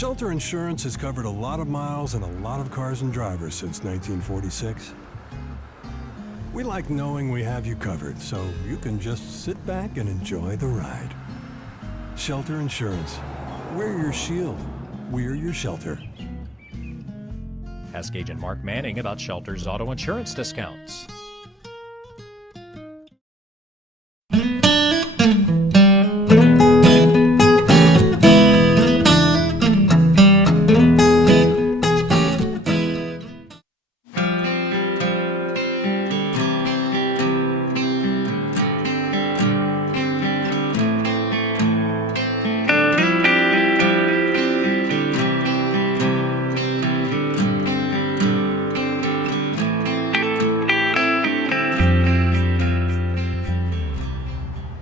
Shelter insurance has covered a lot of miles and a lot of cars and drivers since 1946. We like knowing we have you covered, so you can just sit back and enjoy the ride. Shelter insurance. We're your shield. We're your shelter. Ask Agent Mark Manning about Shelter's auto insurance discounts.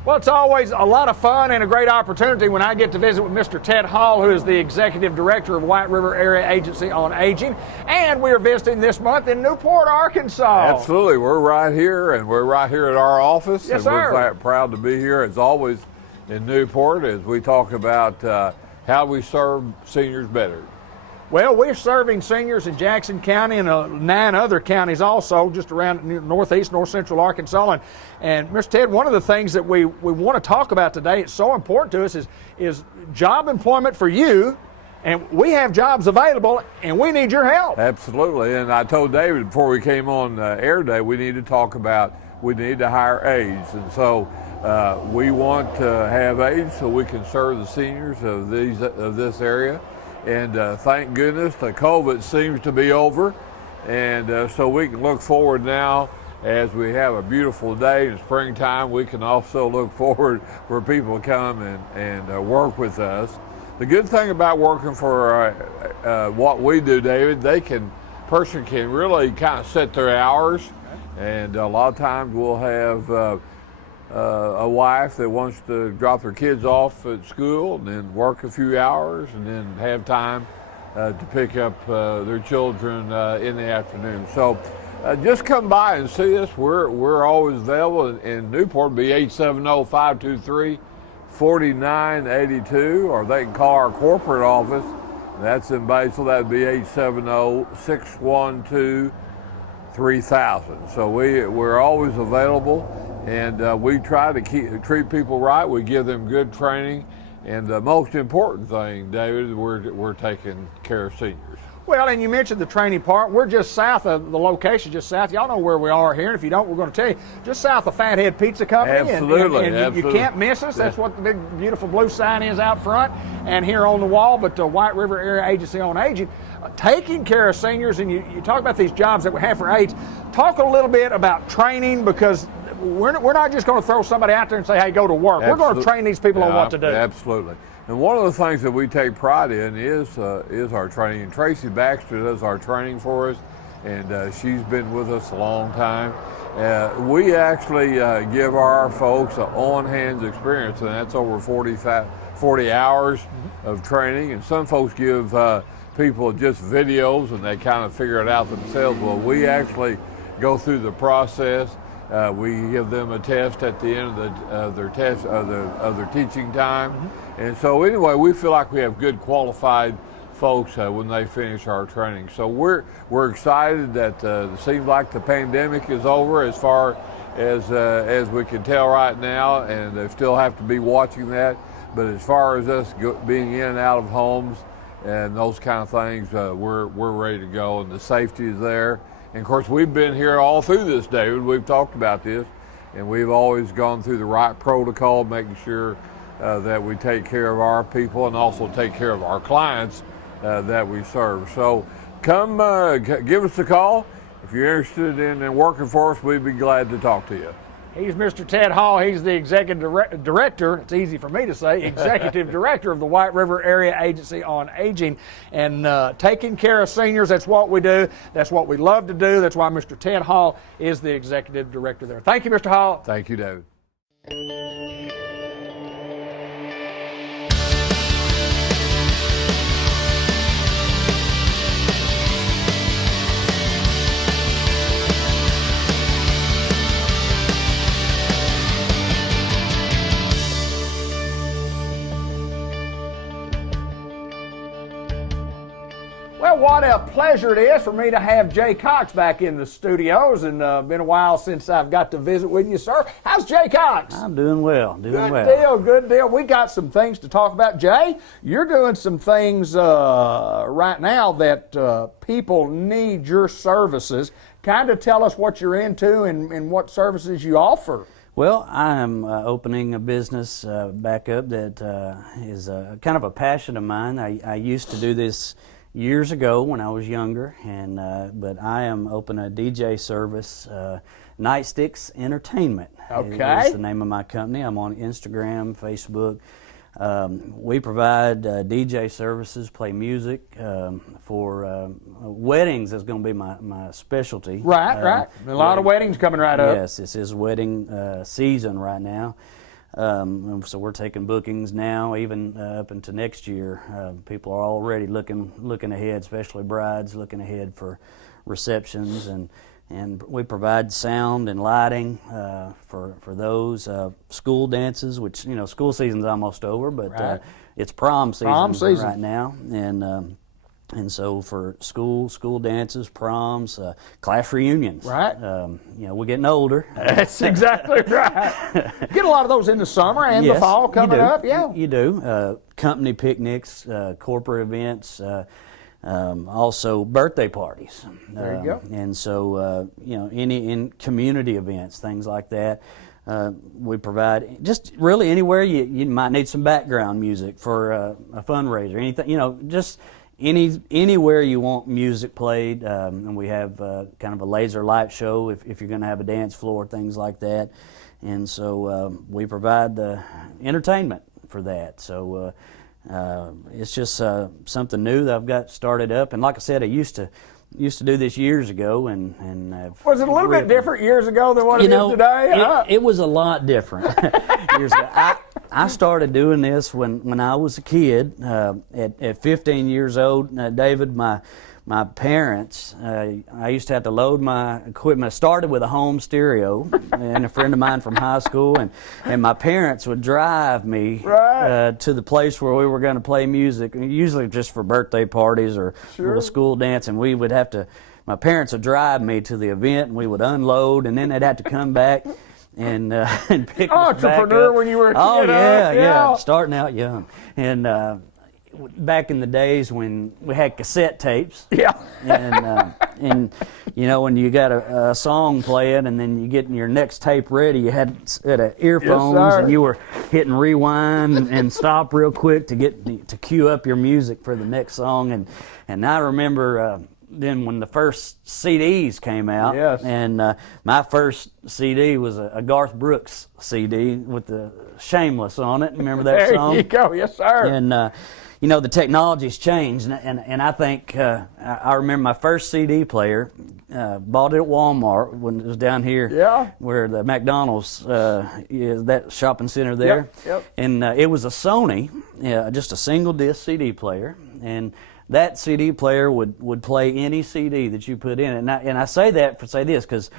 Well, it's always a lot of fun and a great opportunity when I get to visit with Mr. Ted Hall, who is the Executive Director of White River Area Agency on Aging. And we are visiting this month in Newport, Arkansas. Absolutely. We're right here, and we're right here at our office. Yes, and sir. We're proud to be here, as always, in Newport as we talk about how we serve seniors better. Well, we're serving seniors in Jackson County and 9 other counties also, just around northeast, north central Arkansas. And Mr. Ted, one of the things that we want to talk about today, it's so important to us, is job employment for you. And we have jobs available, and we need your help. Absolutely. And I told David before we came on air today, we need to talk about, we need to hire aides. And so we want to have aides so we can serve the seniors of this area. And thank goodness the COVID seems to be over, and so we can look forward now as we have a beautiful day in springtime. We can also look forward for people to come and work with us. The good thing about working for what we do, David, person can really kind of set their hours, and a lot of times we'll have a wife that wants to drop their kids off at school and then work a few hours and then have time to pick up their children in the afternoon. So just come by and see us. We're always available in Newport. Be 870-523-4982, or they can call our corporate office. That's in Batesville. That'd be 870-612-3000. So we're always available. And we try to treat people right. We give them good training. And the most important thing, David, we're taking care of seniors. Well, and you mentioned the training part. We're just south of the location, just south. Y'all know where we are here. And if you don't, we're going to tell you. Just south of Fathead Pizza Company. Absolutely. And absolutely. You can't miss us. That's what the big, beautiful blue sign is out front and here on the wall. But the White River Area Agency on Aging, taking care of seniors. And you talk about these jobs that we have for aides. Talk a little bit about training, because we're not just going to throw somebody out there and say, hey, go to work. Absolutely. We're going to train these people on what to do. Absolutely. And one of the things that we take pride in is our training. And Tracy Baxter does our training for us, and she's been with us a long time. We actually give our folks an on-hands experience, and that's over 40 hours of training. And some folks give people just videos, and they kind of figure it out themselves. Well, we actually go through the process. We give them a test at the end of their test of their teaching time, and so anyway, we feel like we have good qualified folks when they finish our training. So we're excited that it seems like the pandemic is over as far as we can tell right now, and they still have to be watching that. But as far as us being in and out of homes and those kind of things, we're ready to go, and the safety is there. And of course, we've been here all through this, David. We've talked about this, and we've always gone through the right protocol, making sure that we take care of our people and also take care of our clients that we serve. So come give us a call. If you're interested in working for us, we'd be glad to talk to you. He's Mr. Ted Hall. He's the Executive Director, it's easy for me to say, Executive Director of the White River Area Agency on Aging. And taking care of seniors, that's what we do. That's what we love to do. That's why Mr. Ted Hall is the Executive Director there. Thank you, Mr. Hall. Thank you, David. what a pleasure it is for me to have Jay Cox back in the studios, and been a while since I've got to visit with you, sir. How's Jay Cox? I'm doing well, Good deal. We got some things to talk about. Jay, you're doing some things right now that people need your services. Kind of tell us what you're into and what services you offer. Well, I'm opening a business back up that is kind of a passion of mine. I used to do this years ago when I was younger, and but I am opening a DJ service, Nightsticks Entertainment. Okay. Is the name of my company. I'm on Instagram, Facebook. We provide DJ services, play music for weddings. Is going to be my specialty. Right. A lot of weddings coming right up. Yes, this is wedding season right now. So we're taking bookings now, even up into next year. People are already looking ahead, especially brides looking ahead for receptions, and we provide sound and lighting for those. School dances, which school season's almost over, but right. It's prom season right now, and so for school dances, proms, class reunions. Right. We're getting older. That's exactly right. Get a lot of those in the summer and the fall coming up. Yeah, you do. Company picnics, corporate events, also birthday parties. There you go. And so any in community events, things like that. We provide just really anywhere you might need some background music for a fundraiser, anything, just anywhere you want music played, and we have kind of a laser light show if you're going to have a dance floor, things like that. And so we provide the entertainment for that. So it's just something new that I've got started up. And like I said, I used to do this years ago, and was it a little bit different years ago than what it is today? It was a lot different years ago. I started doing this when I was a kid. At 15 years old, David, my parents, I used to have to load my equipment. I started with a home stereo, and a friend of mine from high school, and my parents would drive me to the place where we were going to play music, usually just for birthday parties or little school dance, and we would have to, my parents would drive me to the event, and we would unload, and then they'd have to come back and pick us back entrepreneur up. when you were a kid. Oh, yeah, starting out young. And back in the days when we had cassette tapes. Yeah. And when you got a song playing and then you get your next tape ready, you had earphones and you were hitting rewind and stop real quick to cue up your music for the next song. And I remember then when the first CDs came out, and my first CD was a Garth Brooks CD with the Shameless on it. Remember that song? There you go, yes sir. And the technology's changed, and I think I remember my first CD player, bought it at Walmart when it was down here, where the McDonald's is, that shopping center there. Yep. And it was a Sony, just a single disc CD player, and that CD player would play any CD that you put in it. And I say that to say this because,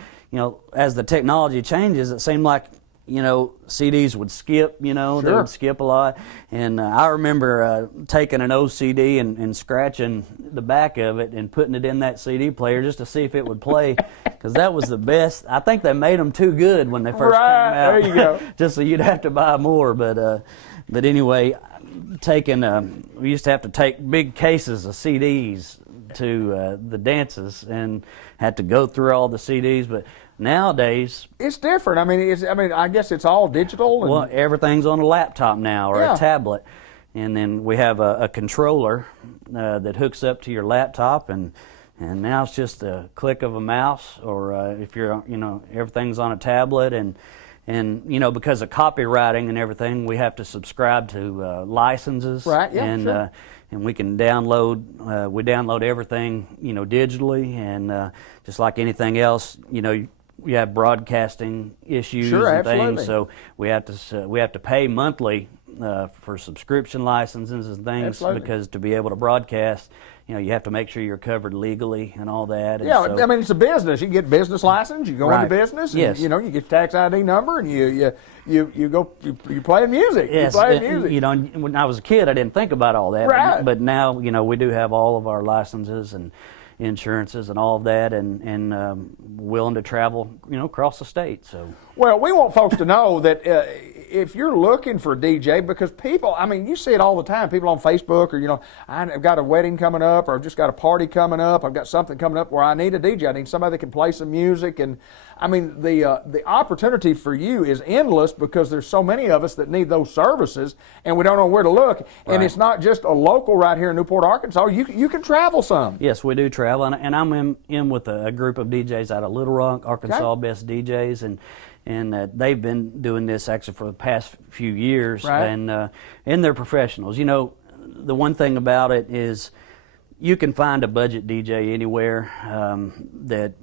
as the technology changes, it seemed like, CDs would skip, they would skip a lot. And I remember taking an old CD and scratching the back of it and putting it in that CD player just to see if it would play, because that was the best. I think they made them too good when they first came out. There you go. Just so you'd have to buy more. But anyway, we used to have to take big cases of CDs to the dances and had to go through all the CDs, but nowadays it's different. I guess it's all digital. Well, everything's on a laptop now or a tablet, and then we have a controller that hooks up to your laptop, and now it's just a click of a mouse, or if you're everything's on a tablet, and because of copywriting and everything, we have to subscribe to licenses, and we can download. We download everything, digitally, and just like anything else, you have broadcasting issues and things. So we have to pay monthly for subscription licenses and things. Absolutely. Because to be able to broadcast, you have to make sure you're covered legally and all that. And Yeah, so, I mean, it's a business. You get a business license, you go Right. into business, and, Yes. you get your tax ID number, and you play music. yes, You play music. when I was a kid, I didn't think about all that. Right. But now, we do have all of our licenses and insurances and all of that, and willing to travel, across the state. So. Well, we want folks to know that if you're looking for a DJ, because people, I mean, you see it all the time, people on Facebook, or, I've got a wedding coming up, or I've just got a party coming up, I've got something coming up where I need a DJ, I need somebody that can play some music, and I mean, the opportunity for you is endless because there's so many of us that need those services, and we don't know where to look, and Right. it's not just a local right here in Newport, Arkansas, you can travel some. Yes, we do travel, and I'm in with a group of DJs out of Little Rock, Arkansas, Best DJs, and they've been doing this actually for the past few years, Right. and they're professionals. The one thing about it is you can find a budget DJ anywhere that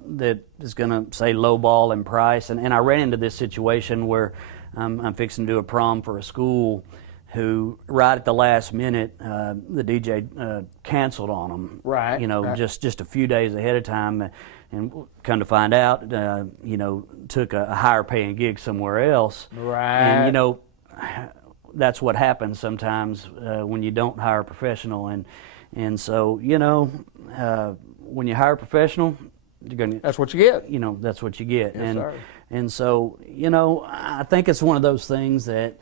is going to say lowball in price, and I ran into this situation where I'm fixing to do a prom for a school who right at the last minute the DJ canceled on them. Right, right. Just a few days ahead of time, and come to find out, took a higher paying gig somewhere else. Right. And that's what happens sometimes when you don't hire a professional, and so when you hire a professional, you're gonna. That's what you get. That's what you get. Yes, sir. And so I think it's one of those things that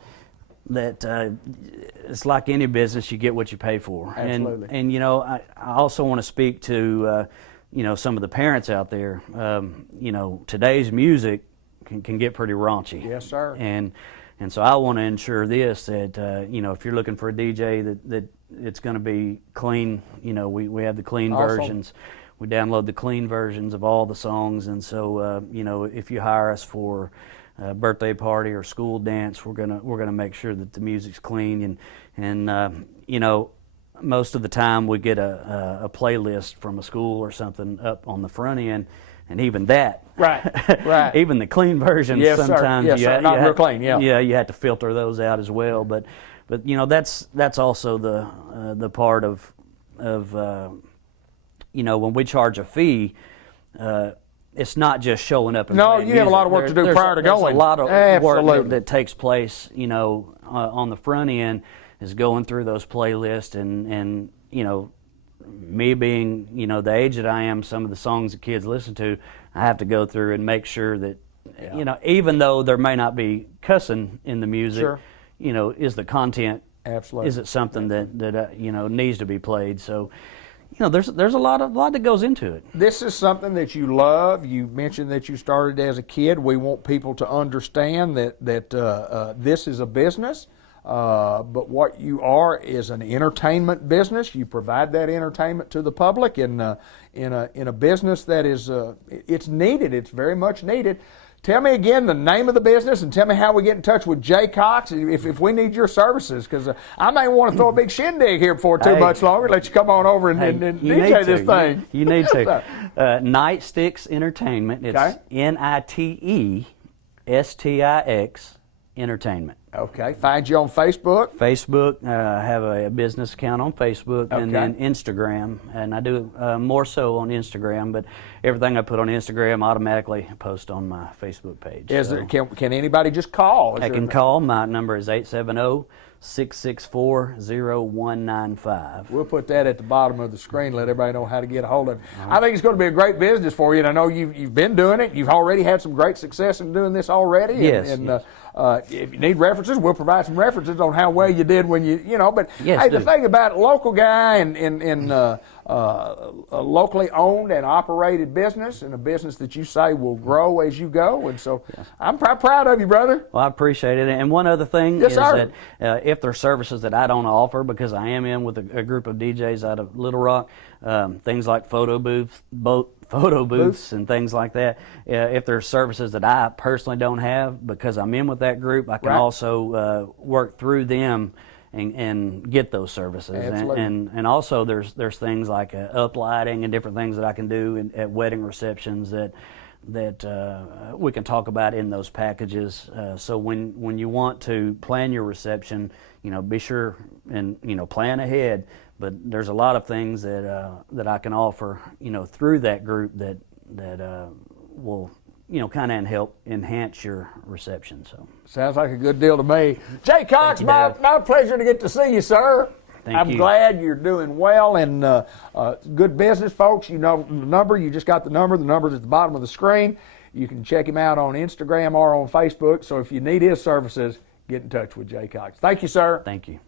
it's like any business, you get what you pay for. Absolutely. And I also want to speak to some of the parents out there. Today's music can get pretty raunchy. Yes, sir. And so I want to ensure this, that if you're looking for a DJ that it's going to be clean, we have the clean Awesome. versions. We download the clean versions of all the songs, and so if you hire us for a birthday party or school dance, we're gonna make sure that the music's clean, and most of the time we get a playlist from a school or something up on the front end, and even that, Right. even the clean versions, Yes, sir. sometimes Yes, sir. Not real clean, yeah. Yeah, you have to filter those out as well, but that's also the part of when we charge a fee, it's not just showing up and No, playing you have a music. lot of work to do prior to There's going. a lot of Absolutely. work that takes place, on the front end, is going through those playlists, and me being, the age that I am, some of the songs that kids listen to, I have to go through and make sure that, even though there may not be cussing in the music, Sure. Is the content, Absolutely. is it something that needs to be played? So, there's a lot that goes into it. This is something that you love. You mentioned that you started as a kid. We want people to understand that this is a business, but what you are is an entertainment business. You provide that entertainment to the public in a business that is it's needed. It's very much needed. Tell me again the name of the business, and tell me how we get in touch with Jay Cox if we need your services, because I may want to throw a big shindig here before too much longer. Let you come on over and You DJ need this to. thing. You need to. Nightsticks Entertainment. It's Okay. NITESTIX Entertainment. Okay. Find you on Facebook. Facebook, I have a business account on Facebook, Okay. and then Instagram, and I do more so on Instagram, but everything I put on Instagram automatically post on my Facebook page. Can anybody just call? I can call. My number is 870-664-0195. We'll put that at the bottom of the screen, let everybody know how to get a hold of it. I think it's going to be a great business for you, and I know you've been doing it. You've already had some great success in doing this already. Yes, And yes. If you need references, we'll provide some references on how well you did when but Yes, hey, the do. thing about it, local guy and a locally owned and operated business, and a business that you say will grow as you go, and so I'm proud of you, brother. Well, I appreciate it. And one other thing Yes, is sir. that if there are services that I don't offer, because I am in with a group of DJs out of Little Rock, things like photo booths and things like that. If there are services that I personally don't have, because I'm in with that group, I can Right. also work through them and get those services. Absolutely. And also there's things like uplighting and different things that I can do at wedding receptions that we can talk about in those packages. So when you want to plan your reception, be sure and plan ahead. But there's a lot of things that I can offer, through that group that will kind of help enhance your reception. So sounds like a good deal to me. Jay Cox, my pleasure to get to see you, sir. Thank you. I'm glad you're doing well and good business, folks. You know the number. You just got the number. The number's at the bottom of the screen. You can check him out on Instagram or on Facebook. So if you need his services, get in touch with Jay Cox. Thank you, sir. Thank you.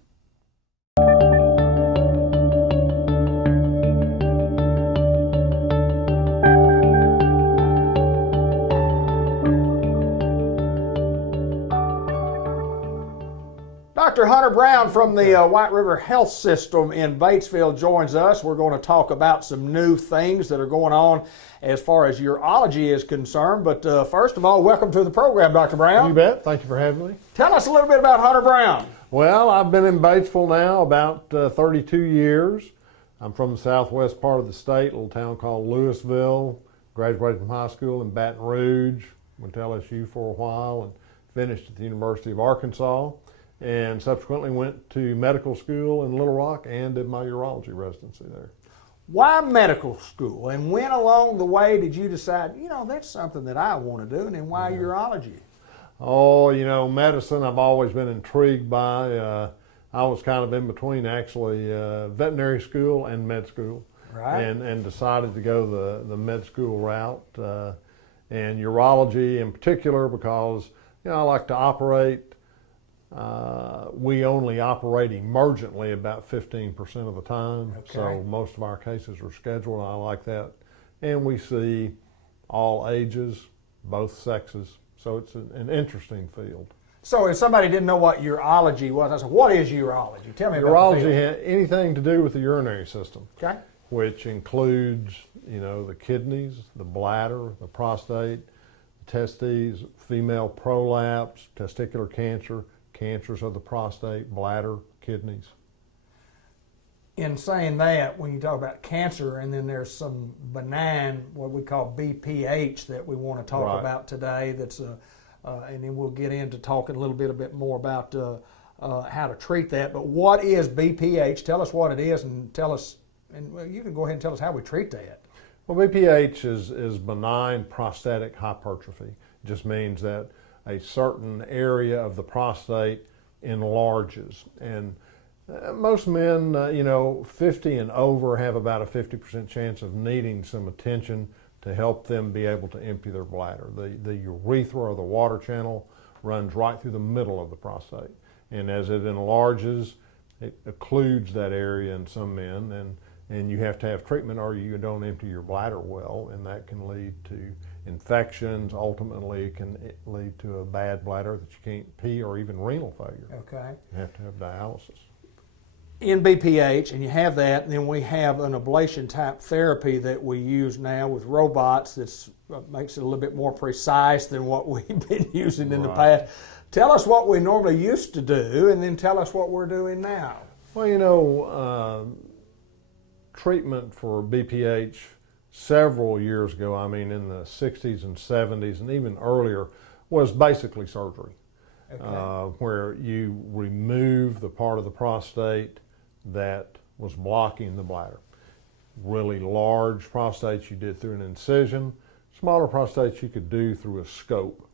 Dr. Hunter Brown from the White River Health System in Batesville joins us. We're going to talk about some new things that are going on as far as urology is concerned. But first of all, welcome to the program, Dr. Brown. You bet. Thank you for having me. Tell us a little bit about Hunter Brown. Well, I've been in Batesville now about 32 years. I'm from the southwest part of the state, a little town called Louisville. Graduated from high school in Baton Rouge, went to LSU for a while, and finished at the University of Arkansas. And subsequently went to medical school in Little Rock and did my urology residency there. Why medical school? And when along the way did you decide, that's something that I want to do, and then why urology? Oh, medicine I've always been intrigued by. I was kind of in between actually veterinary school and med school. Right. And decided to go the med school route and urology in particular because, I like to operate. We only operate emergently about 15% of the time, so most of our cases are scheduled. I like that. And we see all ages, both sexes, so it's an interesting field. So if somebody didn't know what urology was, I said, what is urology? Tell me about urology has anything to do with the urinary system, which includes, the kidneys, the bladder, the prostate, the testes, female prolapse, testicular cancer, cancers of the prostate, bladder, kidneys. In saying that, when you talk about cancer, and then there's some benign, what we call BPH, that we want to talk about today. That's and then we'll get into talking a little bit more about how to treat that. But what is BPH? Tell us what it is, and tell us, and you can go ahead and tell us how we treat that. Well, BPH is benign prostatic hypertrophy. It just means that a certain area of the prostate enlarges. And most men, 50 and over have about a 50% chance of needing some attention to help them be able to empty their bladder. The urethra, or the water channel, runs right through the middle of the prostate. And as it enlarges, it occludes that area in some men, and you have to have treatment or you don't empty your bladder well, and that can lead to infections. Ultimately, it can lead to a bad bladder that you can't pee, or even renal failure. Okay. You have to have dialysis. In BPH, and you have that, and then we have an ablation type therapy that we use now with robots that makes it a little bit more precise than what we've been using in the past. Tell us what we normally used to do, and then tell us what we're doing now. Well, treatment for BPH several years ago, in the 60s and 70s and even earlier, was basically surgery, where you remove the part of the prostate that was blocking the bladder. Really large prostates you did through an incision. Smaller prostates you could do through a scope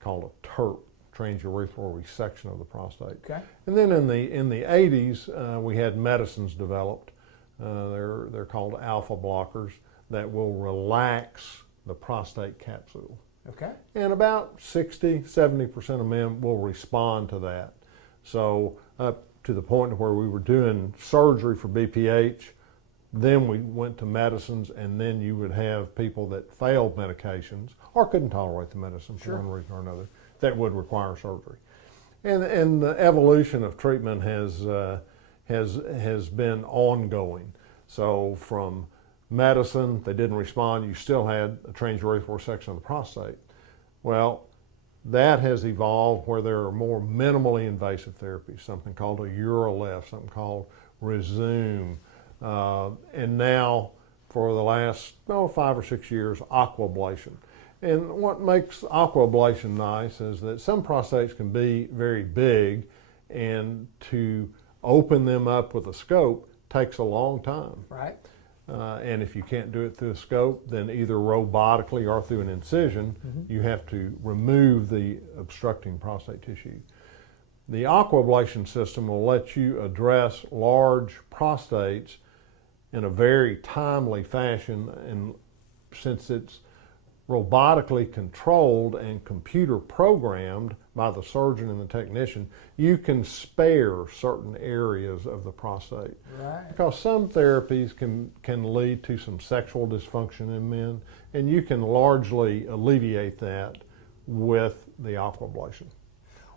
called a TURP, transurethral resection of the prostate. Okay. And then in the 80s, we had medicines developed. They're called alpha blockers that will relax the prostate capsule. Okay. And about 60-70% of men will respond to that. So up to the point where we were doing surgery for BPH, then we went to medicines, and then you would have people that failed medications or couldn't tolerate the medicine for one reason or another that would require surgery. And the evolution of treatment has been ongoing. So from medicine, they didn't respond, you still had a transurethral resection of the prostate. Well, that has evolved where there are more minimally invasive therapies, something called a UroLift, something called Resume, and now for the last 5 or 6 years, aquablation. And what makes aquablation nice is that some prostates can be very big, and to open them up with a scope takes a long time. Right. And if you can't do it through a scope, then either robotically or through an incision, you have to remove the obstructing prostate tissue. The aquablation system will let you address large prostates in a very timely fashion, and since it's robotically controlled and computer programmed by the surgeon and the technician, you can spare certain areas of the prostate. Right. Because some therapies can lead to some sexual dysfunction in men, and you can largely alleviate that with the aquablation.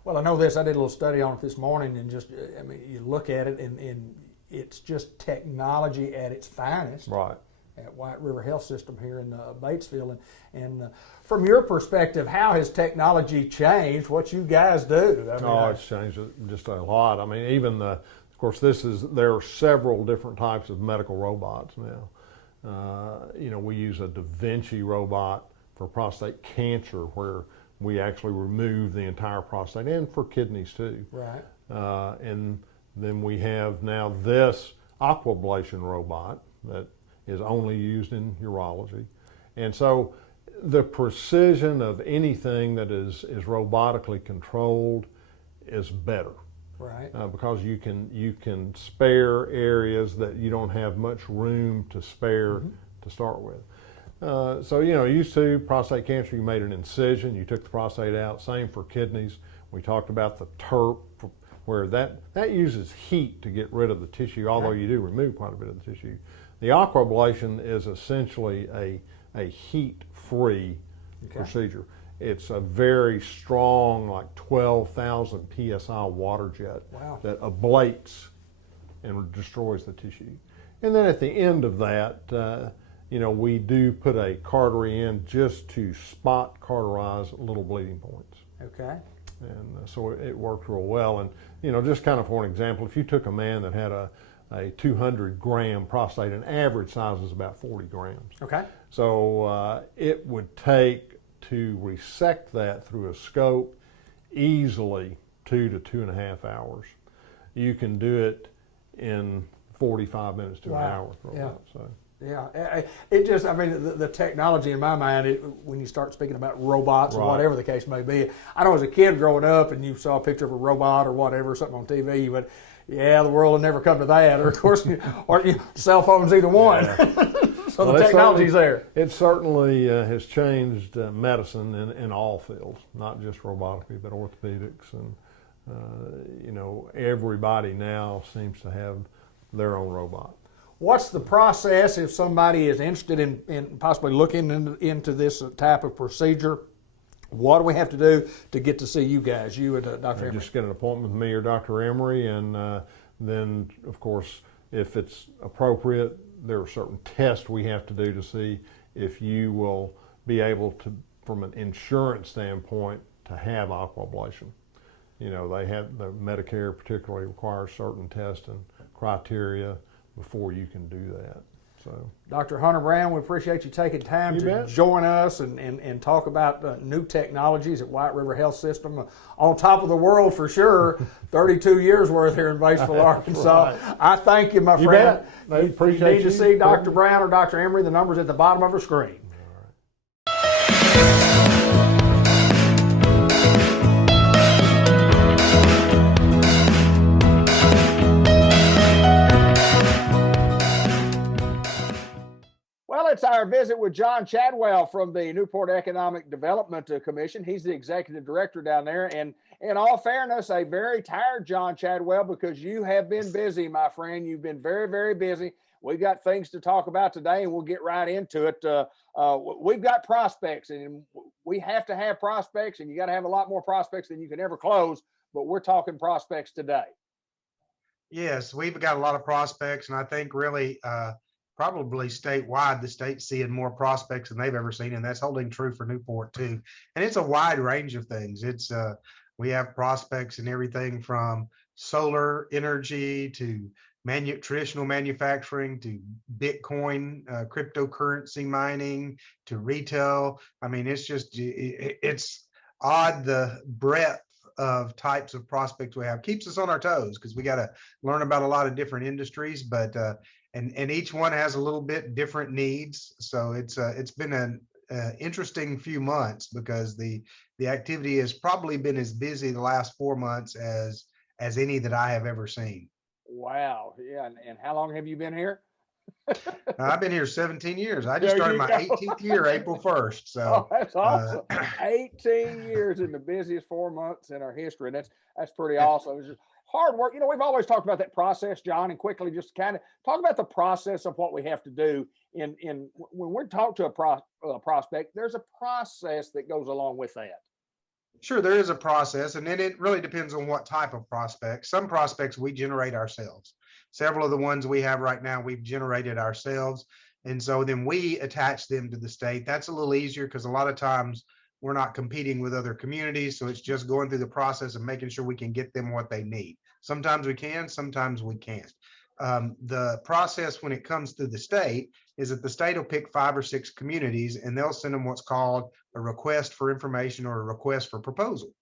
Well, I know this. I did a little study on it this morning, and just, I mean, you look at it, and it's just technology at its finest. Right. At White River Health System here in Batesville. And from your perspective, how has technology changed what you guys do? I mean, It's changed just a lot. I mean, even of course, there are several different types of medical robots now. We use a Da Vinci robot for prostate cancer, where we actually remove the entire prostate, and for kidneys too. Right. And then we have now this aquablation robot that is only used in urology. And so the precision of anything that is robotically controlled is better. Right. Because you can spare areas that you don't have much room to spare to start with. Used to prostate cancer, you made an incision, you took the prostate out. Same for kidneys. We talked about the TURP, where that uses heat to get rid of the tissue, although you do remove quite a bit of the tissue. The aquablation is essentially a heat-free procedure. It's a very strong, like 12,000 psi water jet that ablates and destroys the tissue. And then at the end of that, we do put a cautery in just to spot cauterize little bleeding points. Okay. And so it worked real well. And, just kind of for an example, if you took a man that had a 200-gram prostate, an average size is about 40 grams. Okay. So it would take to resect that through a scope easily 2 to 2.5 hours. You can do it in 45 minutes to an hour. Yeah, it just, I mean, the technology in my mind, when you start speaking about robots or whatever the case may be, I know as a kid growing up and you saw a picture of a robot or whatever, something on TV, you went, yeah, the world will never come to that. Or, of course, cell phones, either one. So the technology's there. It certainly has changed medicine in all fields, not just robotically, but orthopedics. And, everybody now seems to have their own robot. What's the process if somebody is interested in possibly looking into this type of procedure? What do we have to do to get to see you guys, you and Dr. Emery? Just get an appointment with me or Dr. Emery, and then, of course, if it's appropriate, there are certain tests we have to do to see if you will be able to, from an insurance standpoint, to have aquablation. They have, the Medicare particularly requires certain tests and criteria before you can do that. So, Dr. Hunter Brown, we appreciate you taking time to join us and talk about new technologies at White River Health System. On top of the world for sure, 32 years worth here in Batesville, Arkansas. Right. I thank you, my friend. I appreciate you. Need to see Dr. Brown or Dr. Emery, the number's at the bottom of our screen. It's our visit with John Chadwell from the Newport Economic Development Commission. He's the executive director down there. And in all fairness, a very tired John Chadwell, because you have been busy, my friend. You've been very, very busy. We've got things to talk about today, and we'll get right into it. We've got prospects, and we have to have prospects, and you got to have a lot more prospects than you can ever close. But we're talking prospects today. Yes, we've got a lot of prospects, and I think really probably statewide, the state's seeing more prospects than they've ever seen, and that's holding true for Newport too. And it's a wide range of things. It's we have prospects in everything from solar energy to traditional manufacturing to Bitcoin, cryptocurrency mining to retail. I mean, it's odd the breadth of types of prospects we have. Keeps us on our toes because we got to learn about a lot of different industries, but and each one has a little bit different needs. So it's been an interesting few months because the activity has probably been as busy the last 4 months as any that I have ever seen. Wow. Yeah. And how long have you been here? I've been here 17 years. I just There started you my go. 18th year, April 1st. Oh, So, that's awesome. 18 years in the busiest 4 months in our history. And that's pretty awesome. It's just hard work. You know, we've always talked about that process, John, and quickly just kind of talk about the process of what we have to do in when we talk to a prospect, there's a process that goes along with that. sure, there is a process, and then it really depends on what type of prospect. Some prospects we generate ourselves. Several of the ones we have right now, we've generated ourselves. And so then we attach them to the state. That's a little easier because a lot of times we're not competing with other communities. So it's just going through the process of making sure we can get them what they need. Sometimes we can, sometimes we can't. The process when it comes to the state is that the state will pick 5 or 6 communities and they'll send them what's called a request for information or a request for proposal.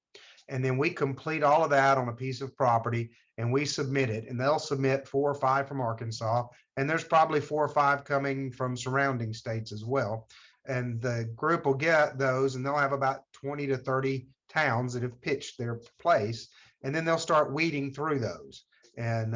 And then we complete all of that on a piece of property and we submit it, and they'll submit 4 or 5 from Arkansas. And there's probably 4 or 5 coming from surrounding states as well. And the group will get those and they'll have about 20 to 30 towns that have pitched their place. And then they'll start weeding through those. And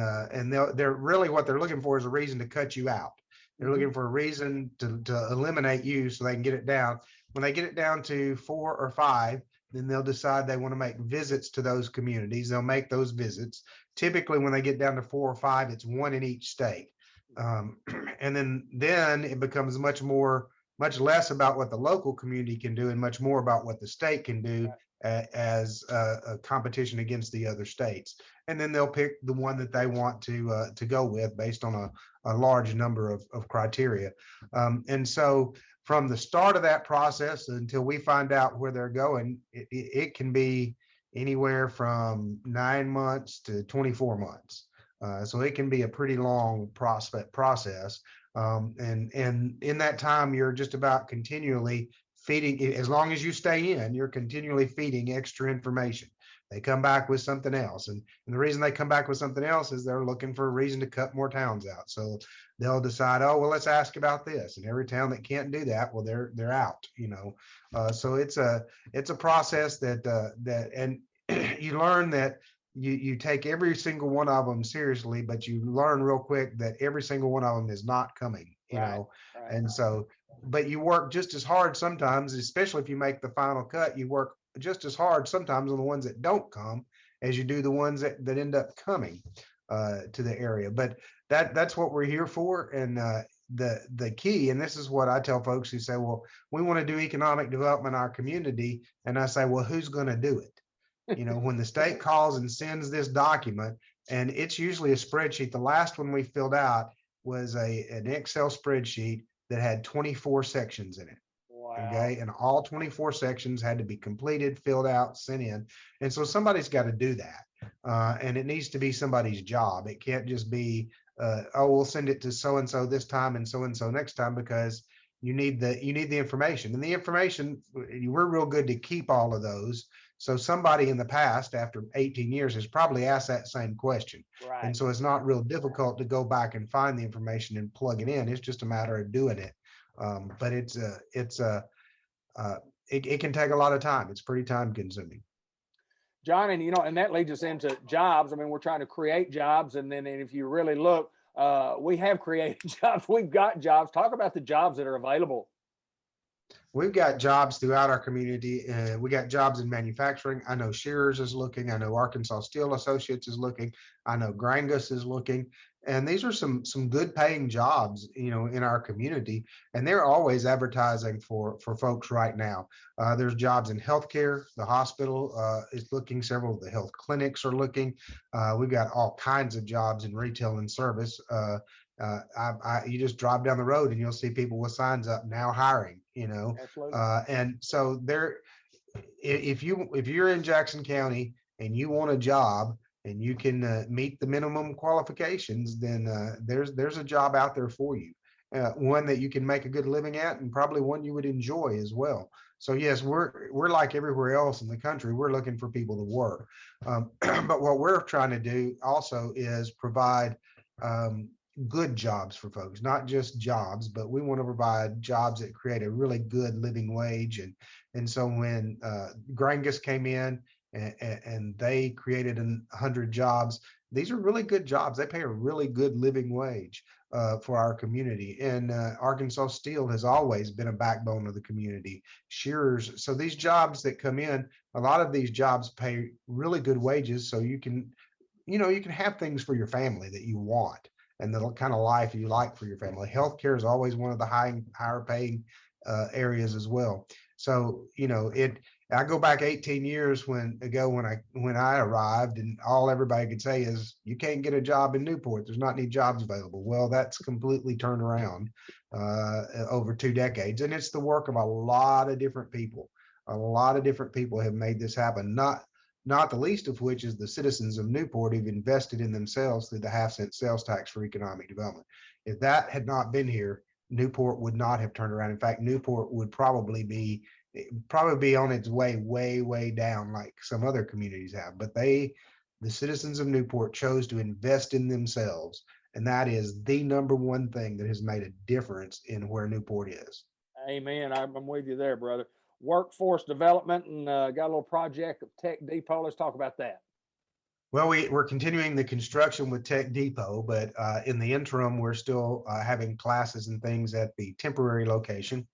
they're really what they're looking for is a reason to cut you out. They're looking for a reason to eliminate you so they can get it down. When they get it down to 4 or 5, then they'll decide they want to make visits to those communities. They'll make those visits. Typically, when they get down to 4 or 5, it's 1 in each state. And then it becomes much less about what the local community can do and much more about what the state can do as a competition against the other states. And then they'll pick the one that they want to go with based on a large number of criteria. And so from the start of that process until we find out where they're going, it can be anywhere from 9 months to 24 months. So it can be a pretty long process. And in that time, you're just about continually feeding, as long as you stay in, you're continually feeding extra information. They come back with something else. And the reason they come back with something else is they're looking for a reason to cut more towns out. So they'll decide, oh, well, let's ask about this. And every town that can't do that, well, they're out, you know. So it's a process that and you learn that you take every single one of them seriously, but you learn real quick that every single one of them is not coming, you know. And so, but you work just as hard sometimes, especially if you make the final cut, you work just as hard sometimes on the ones that don't come as you do the ones that end up coming to the area. But that's what we're here for. And the key, and this is what I tell folks who say, well, we want to do economic development in our community. And I say, well, who's going to do it? You know, when the state calls and sends this document, and it's usually a spreadsheet. The last one we filled out was an Excel spreadsheet that had 24 sections in it. Wow. Okay. And all 24 sections had to be completed, filled out, sent in. And so somebody's got to do that. And it needs to be somebody's job. It can't just be, oh, we'll send it to so-and-so this time and so next time, because you need the information. And the information, we're real good to keep all of those. So somebody in the past, after 18 years, has probably asked that same question. Right. And so it's not real difficult to go back and find the information and plug it in. It's just a matter of doing it. But it can take a lot of time. It's pretty time consuming. John, and and that leads us into jobs. I mean, we're trying to create jobs, and if you really look, we have created jobs. We've got jobs. Talk about the jobs that are available. We've got jobs throughout our community. We got jobs in manufacturing. I know Shearers is looking. I know Arkansas Steel Associates is looking. I know Grangus is looking. And these are some good paying jobs, in our community. And they're always advertising for folks right now. There's jobs in healthcare. The hospital is looking. Several of the health clinics are looking. We've got all kinds of jobs in retail and service. You just drive down the road and you'll see people with signs up now hiring, and so if you're in Jackson County and you want a job, and you can meet the minimum qualifications, then there's a job out there for you. One that you can make a good living at, and probably one you would enjoy as well. So yes, we're like everywhere else in the country. We're looking for people to work, but what we're trying to do also is provide good jobs for folks, not just jobs, but we want to provide jobs that create a really good living wage. And so when Grangus came in and they created 100 jobs, these are really good jobs. They pay a really good living wage for our community. And Arkansas Steel has always been a backbone of the community. Shearers. So these jobs that come in, a lot of these jobs pay really good wages. So you can have things for your family that you want and the kind of life you like for your family. Healthcare is always one of the higher paying areas as well. So, I go back 18 years when I arrived, and all everybody could say is, you can't get a job in Newport. There's not any jobs available. Well, that's completely turned around over 2 decades. And it's the work of a lot of different people. A lot of different people have made this happen, not the least of which is the citizens of Newport who've invested in themselves through the half-cent sales tax for economic development. If that had not been here, Newport would not have turned around. In fact, Newport would probably be on its way, way down like some other communities have. But the citizens of Newport chose to invest in themselves. And that is the number one thing that has made a difference in where Newport is. Amen. I'm with you there, brother. Workforce development, and got a little project of Tech Depot. Let's talk about that. Well, we're continuing the construction with Tech Depot, but in the interim, we're still having classes and things at the temporary location.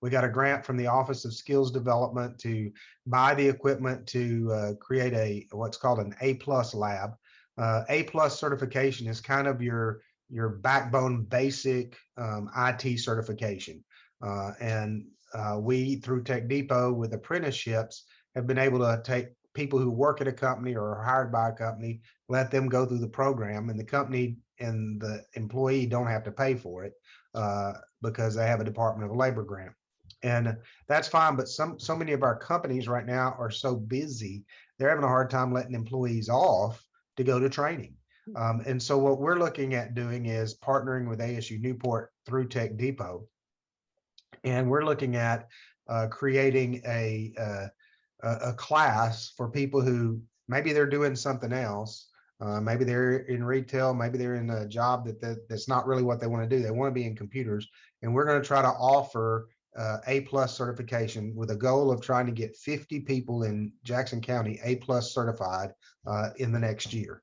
We got a grant from the Office of Skills Development to buy the equipment to create what's called an A+ lab. A+ certification is kind of your backbone basic IT certification. And we, through Tech Depot with apprenticeships, have been able to take people who work at a company or are hired by a company, let them go through the program, and the company and the employee don't have to pay for it because they have a Department of Labor grant. And that's fine, but so many of our companies right now are so busy, they're having a hard time letting employees off to go to training. And so what we're looking at doing is partnering with ASU Newport through Tech Depot. And we're looking at creating a class for people who maybe they're doing something else. Maybe they're in retail, maybe they're in a job that's not really what they want to do. They want to be in computers. And we're going to try to offer A+ certification with a goal of trying to get 50 people in Jackson County A+ certified in the next year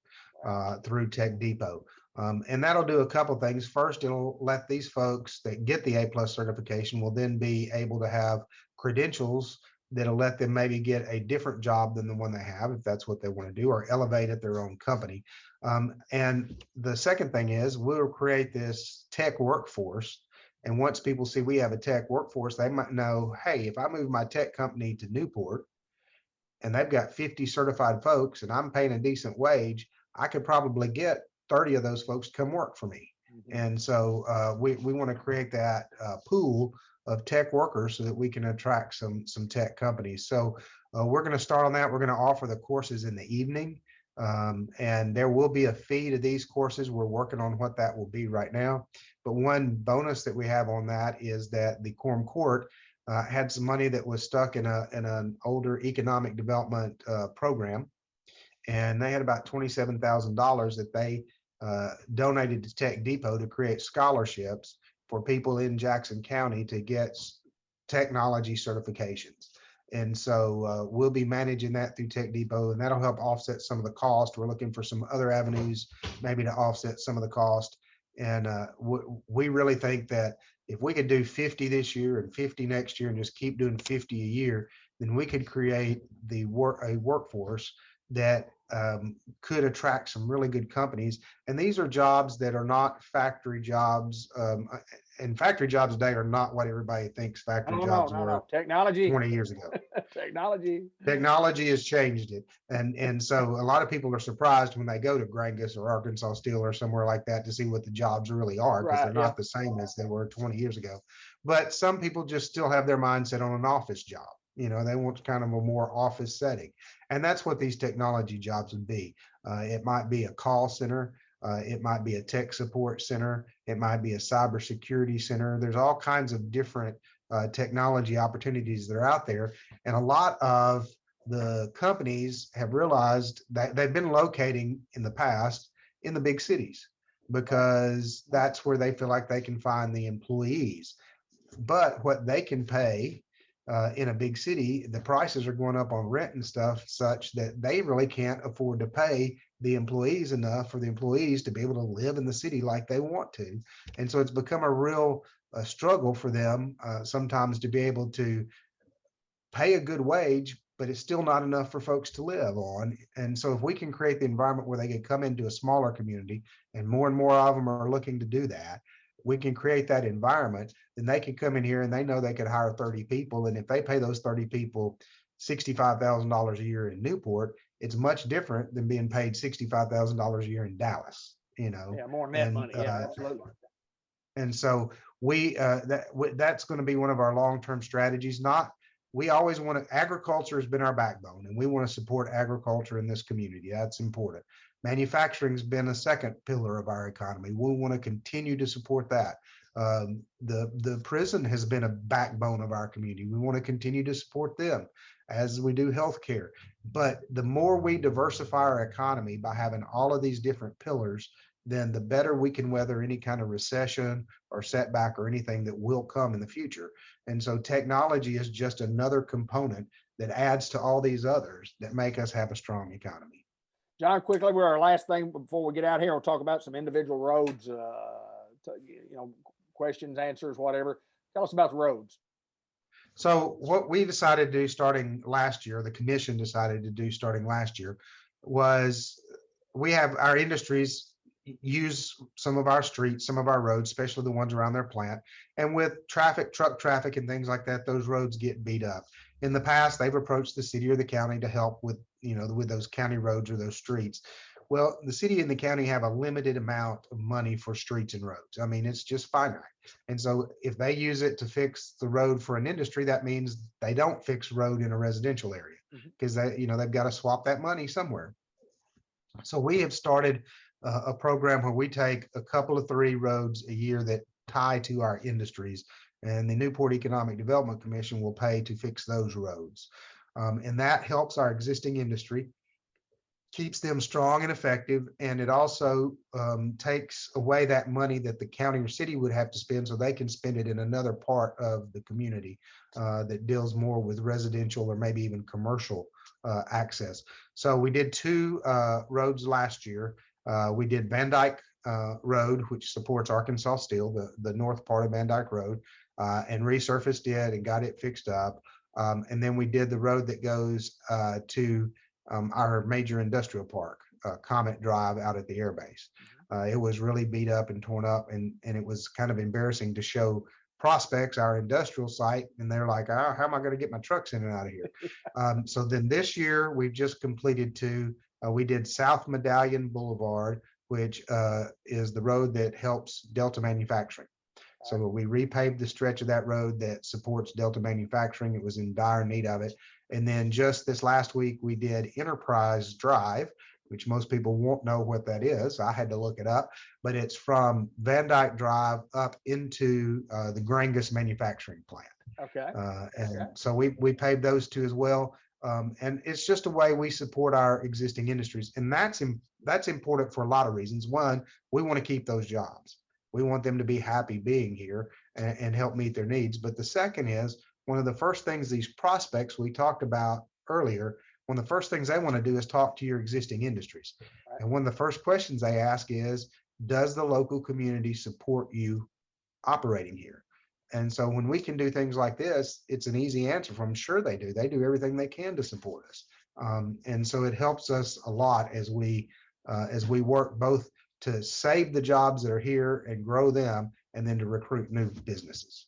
through Tech Depot. And that'll do a couple things. First, it'll let these folks that get the A+ certification will then be able to have credentials that'll let them maybe get a different job than the one they have, if that's what they want to do, or elevate at their own company. And the second thing is we'll create this tech workforce. And once people see we have a tech workforce, they might know, hey, if I move my tech company to Newport and they've got 50 certified folks and I'm paying a decent wage, I could probably get 30 of those folks to come work for me. Mm-hmm. And so we want to create that pool of tech workers so that we can attract some tech companies. So we're going to start on that. We're going to offer the courses in the evening. And there will be a fee to these courses. We're working on what that will be right now. But one bonus that we have on that is that the Quorum Court had some money that was stuck in an older economic development program. And they had about $27,000 that they donated to Tech Depot to create scholarships for people in Jackson County to get technology certifications. And so we'll be managing that through Tech Depot, and that'll help offset some of the cost. We're looking for some other avenues maybe to offset some of the cost. And we really think that if we could do 50 this year and 50 next year and just keep doing 50 a year, then we could create a workforce that could attract some really good companies. And these are jobs that are not factory jobs. And factory jobs today are not what everybody thinks factory jobs were. Technology 20 years ago. Technology has changed it. And so a lot of people are surprised when they go to Grangus or Arkansas Steel or somewhere like that to see what the jobs really are, because they're not the same as they were 20 years ago. But some people just still have their mindset on an office job. They want kind of a more office setting. And that's what these technology jobs would be. It might be a call center. It might be a tech support center. It might be a cybersecurity center. There's all kinds of different technology opportunities that are out there. And a lot of the companies have realized that they've been locating in the past in the big cities because that's where they feel like they can find the employees. But what they can pay in a big city, the prices are going up on rent and stuff such that they really can't afford to pay the employees enough for the employees to be able to live in the city like they want to. And so it's become a real struggle for them sometimes to be able to pay a good wage, but it's still not enough for folks to live on. And so if we can create the environment where they can come into a smaller community, and more of them are looking to do that, we can create that environment, then they can come in here and they know they could hire 30 people. And if they pay those 30 people $65,000 a year in Newport, it's much different than being paid $65,000 a year in Dallas, Yeah, more net money. Yeah, absolutely. And so that's going to be one of our long-term strategies. We always want to, agriculture has been our backbone, and we want to support agriculture in this community. That's important. Manufacturing's been a second pillar of our economy. We want to continue to support that. The prison has been a backbone of our community. We want to continue to support them as we do healthcare. But the more we diversify our economy by having all of these different pillars, then the better we can weather any kind of recession or setback or anything that will come in the future. And so technology is just another component that adds to all these others that make us have a strong economy. John, quickly, we're our last thing before we get out here. We'll talk about some individual roads, questions, answers, whatever. Tell us about the roads. So what we decided to do starting last year, the commission decided to do starting last year, was we have our industries use some of our streets, some of our roads, especially the ones around their plant. And with traffic, truck traffic and things like that, those roads get beat up. In the past, they've approached the city or the county to help with, with those county roads or those streets. Well, the city and the county have a limited amount of money for streets and roads. I mean, it's just finite. And so if they use it to fix the road for an industry, that means they don't fix road in a residential area because they've got to swap that money somewhere. So we have started a program where we take a couple of 3 roads a year that tie to our industries, and the Newport Economic Development Commission will pay to fix those roads. And that helps our existing industry, keeps them strong and effective, and it also takes away that money that the county or city would have to spend so they can spend it in another part of the community that deals more with residential or maybe even commercial access. So we did 2 roads last year. We did Van Dyke Road, which supports Arkansas Steel, the north part of Van Dyke Road, and resurfaced it and got it fixed up. And then we did the road that goes to our major industrial park, Comet Drive out at the air base. It was really beat up and torn up, and it was kind of embarrassing to show prospects our industrial site, and they're like, oh, how am I going to get my trucks in and out of here? So then this year we've just completed 2. We did South Medallion Boulevard, which is the road that helps Delta Manufacturing. So we repaved the stretch of that road that supports Delta Manufacturing. It was in dire need of it. And then just this last week, we did Enterprise Drive, which most people won't know what that is. I had to look it up, but it's from Van Dyke Drive up into the Grangus manufacturing plant. Okay. So we paved those 2 as well. And it's just a way we support our existing industries. And that's important for a lot of reasons. One, we want to keep those jobs. We want them to be happy being here and help meet their needs. But the second is, one of the first things these prospects we talked about earlier, one of the first things they want to do is talk to your existing industries. Right. And one of the first questions they ask is, does the local community support you operating here? And so when we can do things like this, it's an easy answer from sure they do. They do everything they can to support us. And so it helps us a lot as we work both to save the jobs that are here and grow them, and then to recruit new businesses.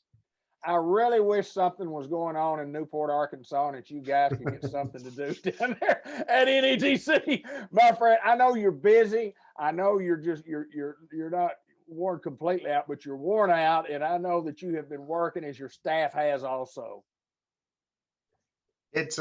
I really wish something was going on in Newport, Arkansas, and that you guys could get something to do down there at NEDC. My friend, I know you're busy. I know you're not worn completely out, but you're worn out, and I know that you have been working as your staff has also. It's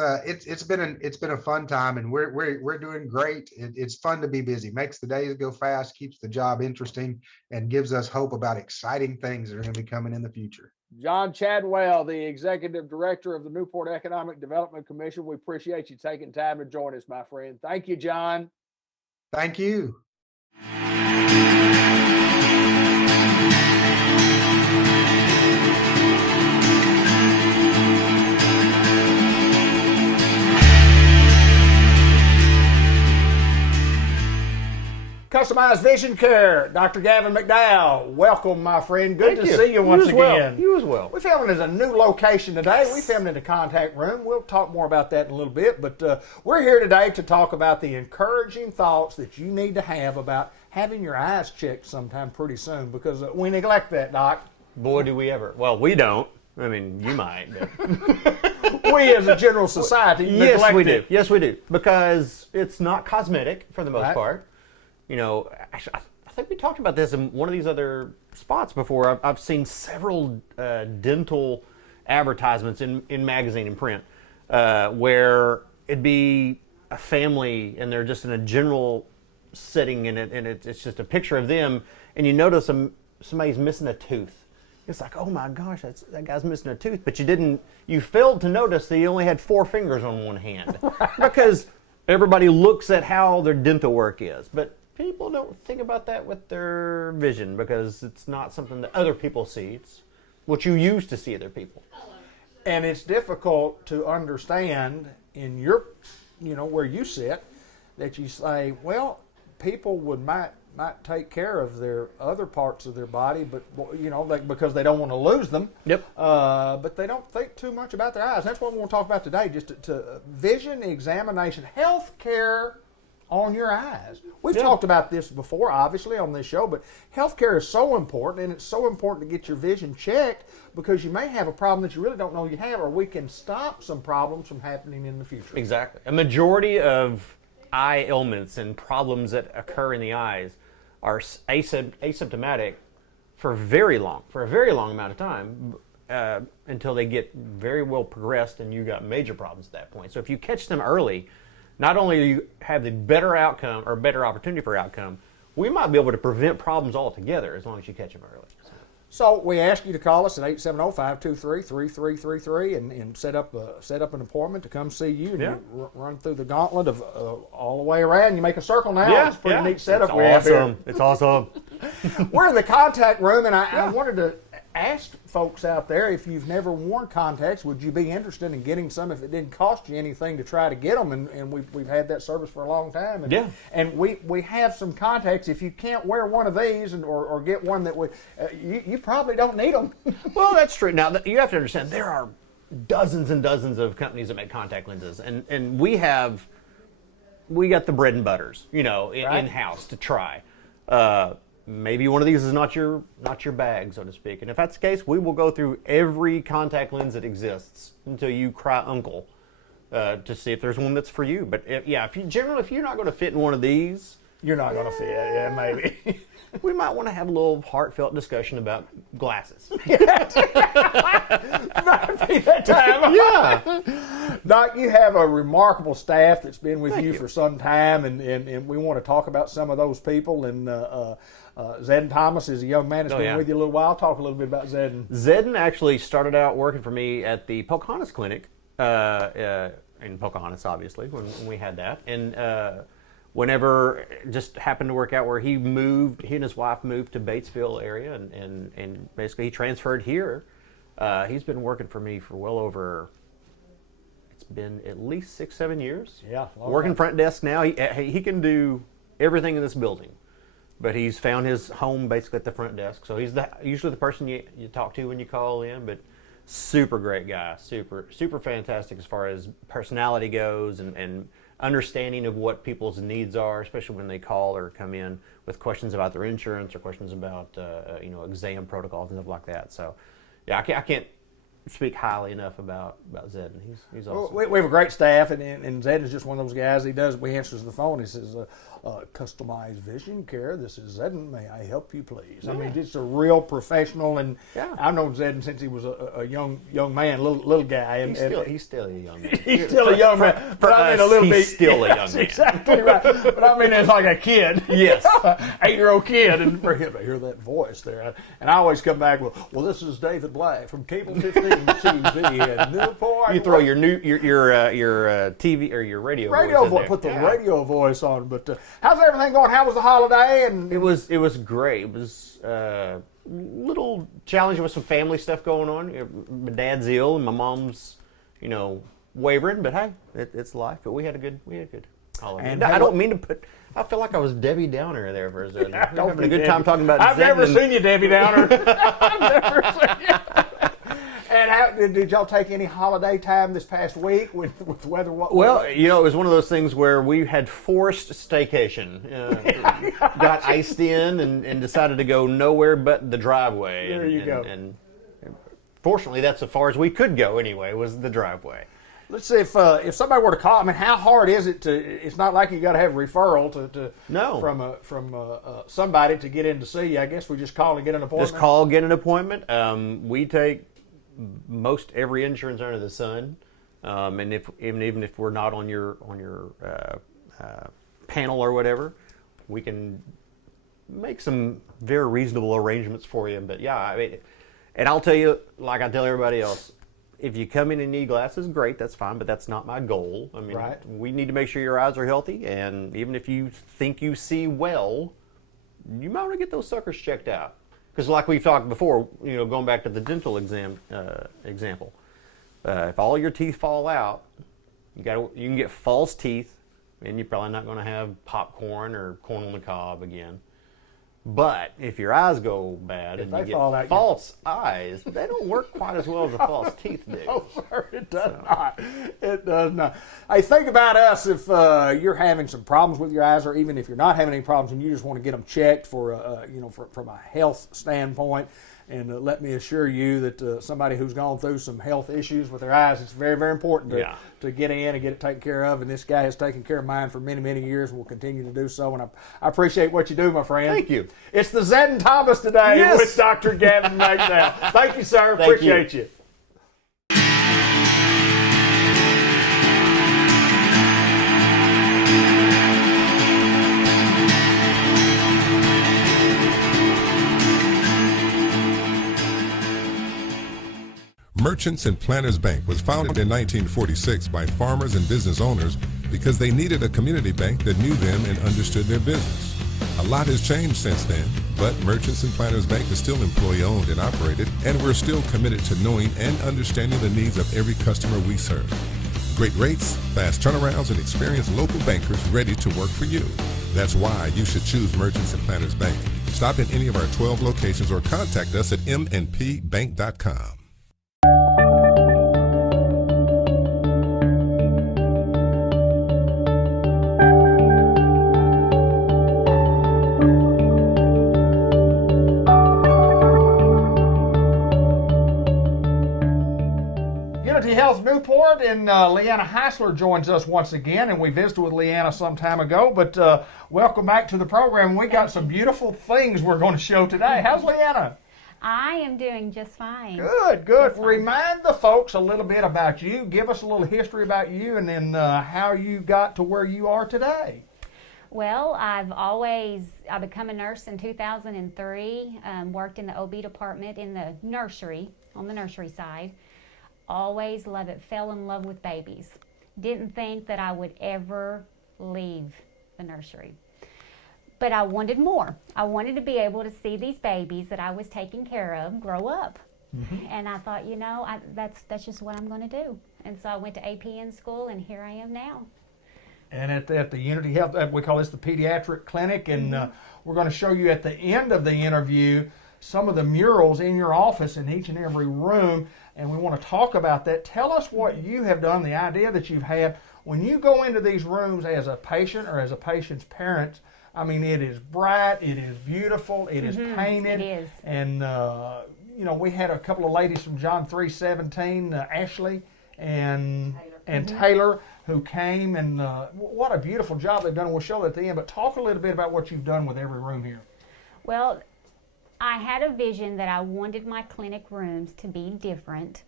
been a fun time, and we're doing great. It's fun to be busy. Makes the days go fast, keeps the job interesting, and gives us hope about exciting things that are going to be coming in the future. John Chadwell, the Executive Director of the Newport Economic Development Commission, we appreciate you taking time to join us, my friend. Thank you, John. Thank you. Customized Vision Care, Dr. Gavin McDowell. Welcome, my friend. Good to see you once again. You as well. We're filming at a new location today. We filmed in the contact room. We'll talk more about that in a little bit, but we're here today to talk about the encouraging thoughts that you need to have about having your eyes checked sometime pretty soon, because we neglect that, Doc. Boy, do we ever. Well, we don't. I mean, you might. But We as a general society yes, neglect we it. do. Yes, we do. Because it's not cosmetic for the most Right. part. You know, actually, I think we talked about this in one of these other spots before. I've seen several dental advertisements in magazine and print where it'd be a family and they're just in a general setting and it's just a picture of them, and you notice somebody's missing a tooth. It's like, oh my gosh, that guy's missing a tooth, but you failed to notice that he only had 4 fingers on one hand because everybody looks at how their dental work is, but people don't think about that with their vision because it's not something that other people see. It's what you used to see other people. And it's difficult to understand in your, where you sit, that you say, well, people might take care of their other parts of their body, but because they don't want to lose them. Yep. But they don't think too much about their eyes. That's what we want to talk about today. Just to vision examination, health care on your eyes. We've talked about this before, obviously, on this show, but healthcare is so important, and it's so important to get your vision checked because you may have a problem that you really don't know you have, or we can stop some problems from happening in the future. Exactly. A majority of eye ailments and problems that occur in the eyes are asymptomatic for a very long amount of time until they get very well progressed and you got major problems at that point. So if you catch them early, not only do you have the better outcome or better opportunity for outcome, we might be able to prevent problems altogether as long as you catch them early. So we ask you to call us at 870-523-3333 and set up an appointment to come see you. And you run through the gauntlet of all the way around. You make a circle now. It's a pretty neat setup we have here. It's awesome. We're in the contact room, and I wanted to ask folks out there, if you've never worn contacts, would you be interested in getting some if it didn't cost you anything to try to get them? And we've had that service for a long time. And we have some contacts. If you can't wear one of these or get one that would, you probably don't need them. Well, that's true. Now, you have to understand, there are dozens and dozens of companies that make contact lenses, and we got the bread and butters, in-house to try. Maybe one of these is not your bag, so to speak. And if that's the case, we will go through every contact lens that exists until you cry uncle to see if there's one that's for you. But if you're not going to fit in one of these, you're not going to fit. Yeah, maybe. We might want to have a little heartfelt discussion about glasses. Might be that time. Yeah. Doc, you have a remarkable staff that's been with you for some time, and we want to talk about some of those people. And Zedden Thomas is a young man that's been with you a little while. Talk a little bit about Zedden. Zedden actually started out working for me at the Pocahontas Clinic, in Pocahontas, obviously, when we had that. And whenever it just happened to work out where he and his wife moved to Batesville area, and basically he transferred here. He's been working for me for well over, it's been at least 6-7 years. Yeah. Working front desk now. He can do everything in this building, but he's found his home basically at the front desk. So he's usually the person you talk to when you call in, but super great guy, super fantastic as far as personality goes and understanding of what people's needs are, especially when they call or come in with questions about their insurance or questions about exam protocols and stuff like that. So yeah, I can't speak highly enough about Zedden. He's awesome. Well, we have a great staff, and Zedden is just one of those guys. He answers the phone. He says, "Customized vision care. This is Zedden. May I help you, please?" Yeah. I mean, just a real professional. And Yeah. I've known Zedden since he was a young man, little guy. And He's still a young man. he's still a young man. For but I mean, a us, little he's bit. still a young Yes, man. exactly right. But I mean, it's like a kid. Yes. 8-year-old kid, and for him to hear that voice there, and I always come back with, "Well, this is David Black from Cable 15 TV in Newport." You throw your TV or your radio voice in voice. there. Put the Yeah. radio voice on. But how's everything going? How was the holiday? And It was great. It was little challenging with some family stuff going on. My dad's ill and my mom's, wavering. But hey, it's life. But we had a good holiday. And I don't mean to put. I feel like I was Debbie Downer there for a second. Yeah, We're don't having a be good time Debbie. talking about. I've Zedden never and- seen you, Debbie Downer. I've never seen you. And how, did y'all take any holiday time this past week with weather? Well, it was one of those things where we had forced staycation. Got iced in and decided to go nowhere but the driveway. There you go. And fortunately, that's as far as we could go anyway, was the driveway. Let's see if somebody were to call. I mean, how hard is it to? It's not like you got to have a referral to No. from somebody to get in to see you. I guess we just call and get an appointment. Just call, get an appointment. We take most every insurance under the sun, and even if we're not on your panel or whatever, we can make some very reasonable arrangements for you. But yeah, I mean, and I'll tell you, like I tell everybody else, if you come in and need glasses, great, that's fine, but that's not my goal. I mean, Right. we need to make sure your eyes are healthy, and even if you think you see well, you might want to get those suckers checked out. Because like we've talked before, going back to the dental example, if all your teeth fall out, you can get false teeth, and you're probably not going to have popcorn or corn on the cob again. But if your eyes go bad and they you get fall out, false eyes, they don't work quite as well as the false teeth do. No, sir, it does not. It does not. Hey, think about us if you're having some problems with your eyes, or even if you're not having any problems and you just want to get them checked from a health standpoint. And let me assure you that somebody who's gone through some health issues with their eyes, it's very, very important to get in and get it taken care of. And this guy has taken care of mine for many, many years and will continue to do so. And I appreciate what you do, my friend. Thank you. It's the Zedden Thomas today Yes. with Dr. Gavin McDowell. Thank you, sir. Thank you. Appreciate you. Merchants and Planters Bank was founded in 1946 by farmers and business owners because they needed a community bank that knew them and understood their business. A lot has changed since then, but Merchants and Planters Bank is still employee-owned and operated, and we're still committed to knowing and understanding the needs of every customer we serve. Great rates, fast turnarounds, and experienced local bankers ready to work for you. That's why you should choose Merchants and Planters Bank. Stop in any of our 12 locations or contact us at mnpbank.com. Health Newport, and Leanna Heisler joins us once again, and we visited with Leanna some time ago, but welcome back to the program. We got some beautiful things we're going to show today. How's Leanna? I am doing just fine. Good, good. Remind the folks a little bit about you. Give us a little history about you, and then how you got to where you are today. Well, I became a nurse in 2003, worked in the OB department in the nursery, on the nursery side. Always loved it, fell in love with babies. Didn't think that I would ever leave the nursery. But I wanted more. I wanted to be able to see these babies that I was taking care of grow up. Mm-hmm. And I thought, that's just what I'm going to do. And so I went to APN school, and here I am now. And at the Unity Health, we call this the Pediatric Clinic, and we're going to show you at the end of the interview some of the murals in your office in each and every room, and we want to talk about that. Tell us what you have done, the idea that you've had. When you go into these rooms as a patient or as a patient's parent, I mean, it is bright, it is beautiful, it is painted. It is. And we had a couple of ladies from John 3:17, Ashley and Taylor, who came, and what a beautiful job they've done. We'll show that at the end, but talk a little bit about what you've done with every room here. Well, I had a vision that I wanted my clinic rooms to be different.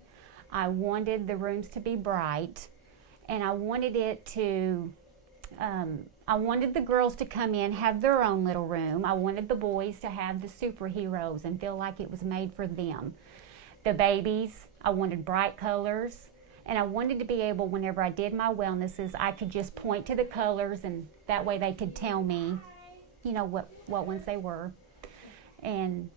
I wanted the rooms to be bright, and I wanted it to, I wanted the girls to come in, have their own little room. I wanted the boys to have the superheroes and feel like it was made for them. The babies, I wanted bright colors, and I wanted to be able, whenever I did my wellnesses, I could just point to the colors, and that way they could tell me, what ones they were. And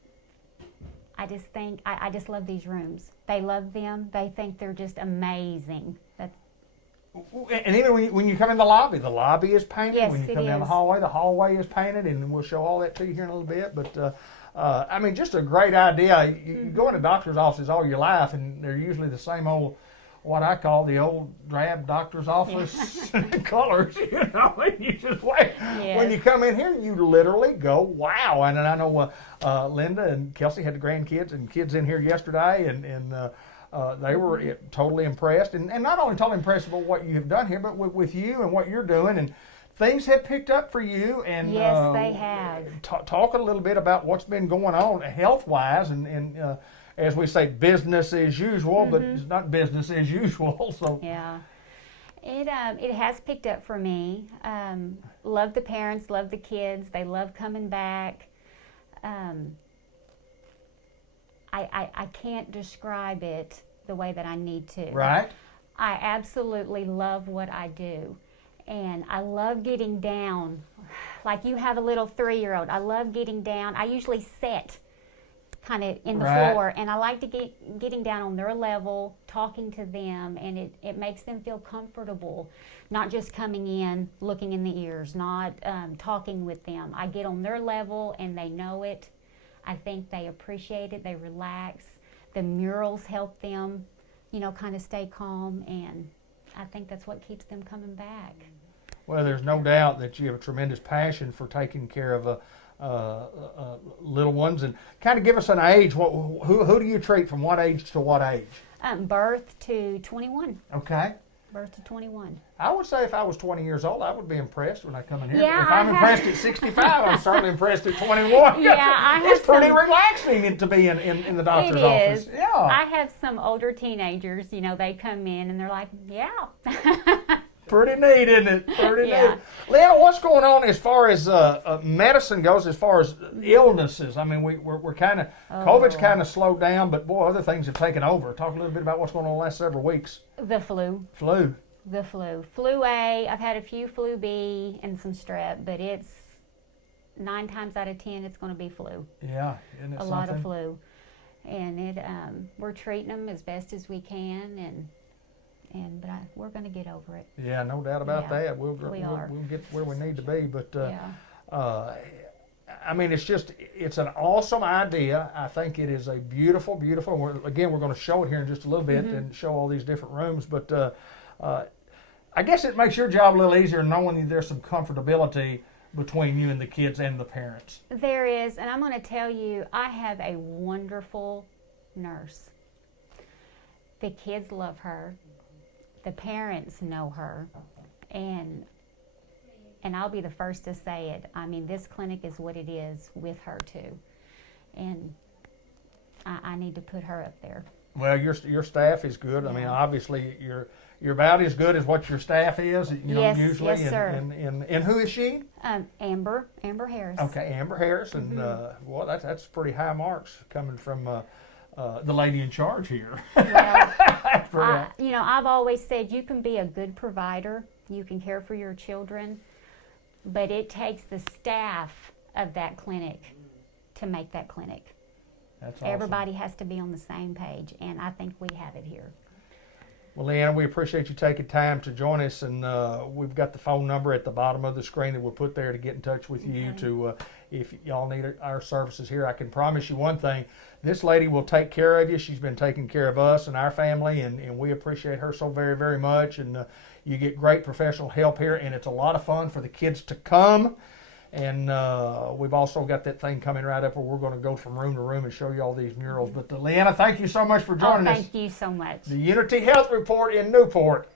I just think, I just love these rooms. They love them. They think they're just amazing. And even when you come in the lobby is painted. Yes, when you it come down the hallway is painted, and we'll show all that to you here in a little bit. But just a great idea. You go into doctor's offices all your life, and they're usually the same old, what I call the old drab doctor's office colors. And you just wait. Yes. When you come in here, you literally go, wow. And I know Linda and Kelsey had the grandkids and kids in here yesterday, and they were totally impressed, and not only totally impressed with what you have done here, but with you and what you're doing, and things have picked up for you. And yes, they have. Talk a little bit about what's been going on health-wise, and as we say, business as usual, but it's not business as usual. So yeah, it has picked up for me. Love the parents, love the kids. They love coming back. I can't describe it the way that I need to. Right. I absolutely love what I do. And I love getting down. Like you have a little 3-year-old. I love getting down. I usually sit kind of in the floor, and I like to getting down on their level, talking to them, and it makes them feel comfortable. Not just coming in, looking in the ears, not talking with them. I get on their level, and they know it. I think they appreciate it. They relax. The murals help them, kind of stay calm, and I think that's what keeps them coming back. Well, there's no doubt that you have a tremendous passion for taking care of little ones. And kind of give us an age. Who do you treat from what age to what age? Birth to 21. Okay. Birth to 21. I would say if I was 20 years old, I would be impressed when I come in here. Yeah, if I'm impressed at 65, I'm certainly impressed at 21. Yeah, it's pretty relaxing to be in the doctor's office. Is. Yeah. I have some older teenagers, they come in and they're like, yeah. Pretty neat, isn't it? Pretty Yeah. neat. Leanna, what's going on as far as medicine goes, as far as illnesses? I mean, we're kind of, COVID's kind of slowed down, but boy, other things have taken over. Talk a little bit about what's going on the last several weeks. The flu. The flu. Flu A, I've had a few flu B and some strep, but it's 9 times out of 10 it's going to be flu. Yeah, isn't it a lot of flu. And we're treating them as best as we can, but we're going to get over it. Yeah, no doubt about that. We'll get where we need to be. But I mean, it's an awesome idea. I think it is a beautiful, beautiful. We're going to show it here in just a little bit and show all these different rooms. But I guess it makes your job a little easier knowing that there's some comfortability between you and the kids and the parents. There is, and I'm going to tell you, I have a wonderful nurse. The kids love her. The parents know her, and I'll be the first to say it. I mean, this clinic is what it is with her too, and I need to put her up there. Well, your staff is good. I mean, obviously you're about as good as what your staff is. Yes, usually. Yes, sir. And who is she? Amber Harris. Okay, Amber Harris, and well, that's pretty high marks coming from the lady in charge here. Well, I've always said you can be a good provider, you can care for your children, but it takes the staff of that clinic to make that clinic. That's awesome. Everybody has to be on the same page, and I think we have it here. Well, Leanna, we appreciate you taking time to join us, and we've got the phone number at the bottom of the screen that we'll put there to get in touch with you to if y'all need our services here. I can promise you one thing, this lady will take care of you. She's been taking care of us and our family, and we appreciate her so very, very much, and you get great professional help here, and it's a lot of fun for the kids to come And we've also got that thing coming right up where we're going to go from room to room and show you all these murals. But Leanna, thank you so much for joining us. Thank you so much. The Unity Health Report in Newport.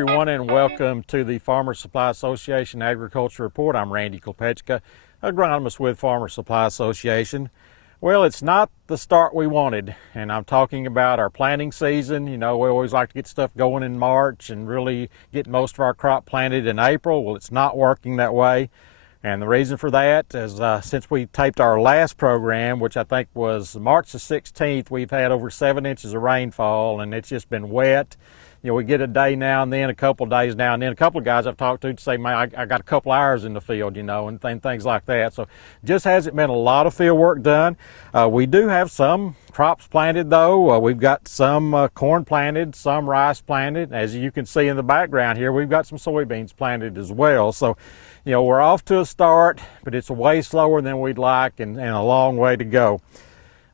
everyone, and welcome to the Farmer Supply Association Agriculture Report. I'm Randy Klepechka, agronomist with Farmer Supply Association. Well, it's not the start we wanted, and I'm talking about our planting season. You know, we always like to get stuff going in March and really get most of our crop planted in April. Well, it's not working that way, and the reason for that is since we taped our last program, which I think was March the 16th, we've had over 7 inches of rainfall, and it's just been wet. You know, we get a day now and then, a couple of days now and then. A couple of guys I've talked to say, man, I got a couple hours in the field, you know, and things like that. So just hasn't been a lot of field work done. We do have some crops planted, though. We've got some corn planted, some rice planted. As you can see in the background here, we've got some soybeans planted as well. So, you know, we're off to a start, but it's way slower than we'd like and a long way to go.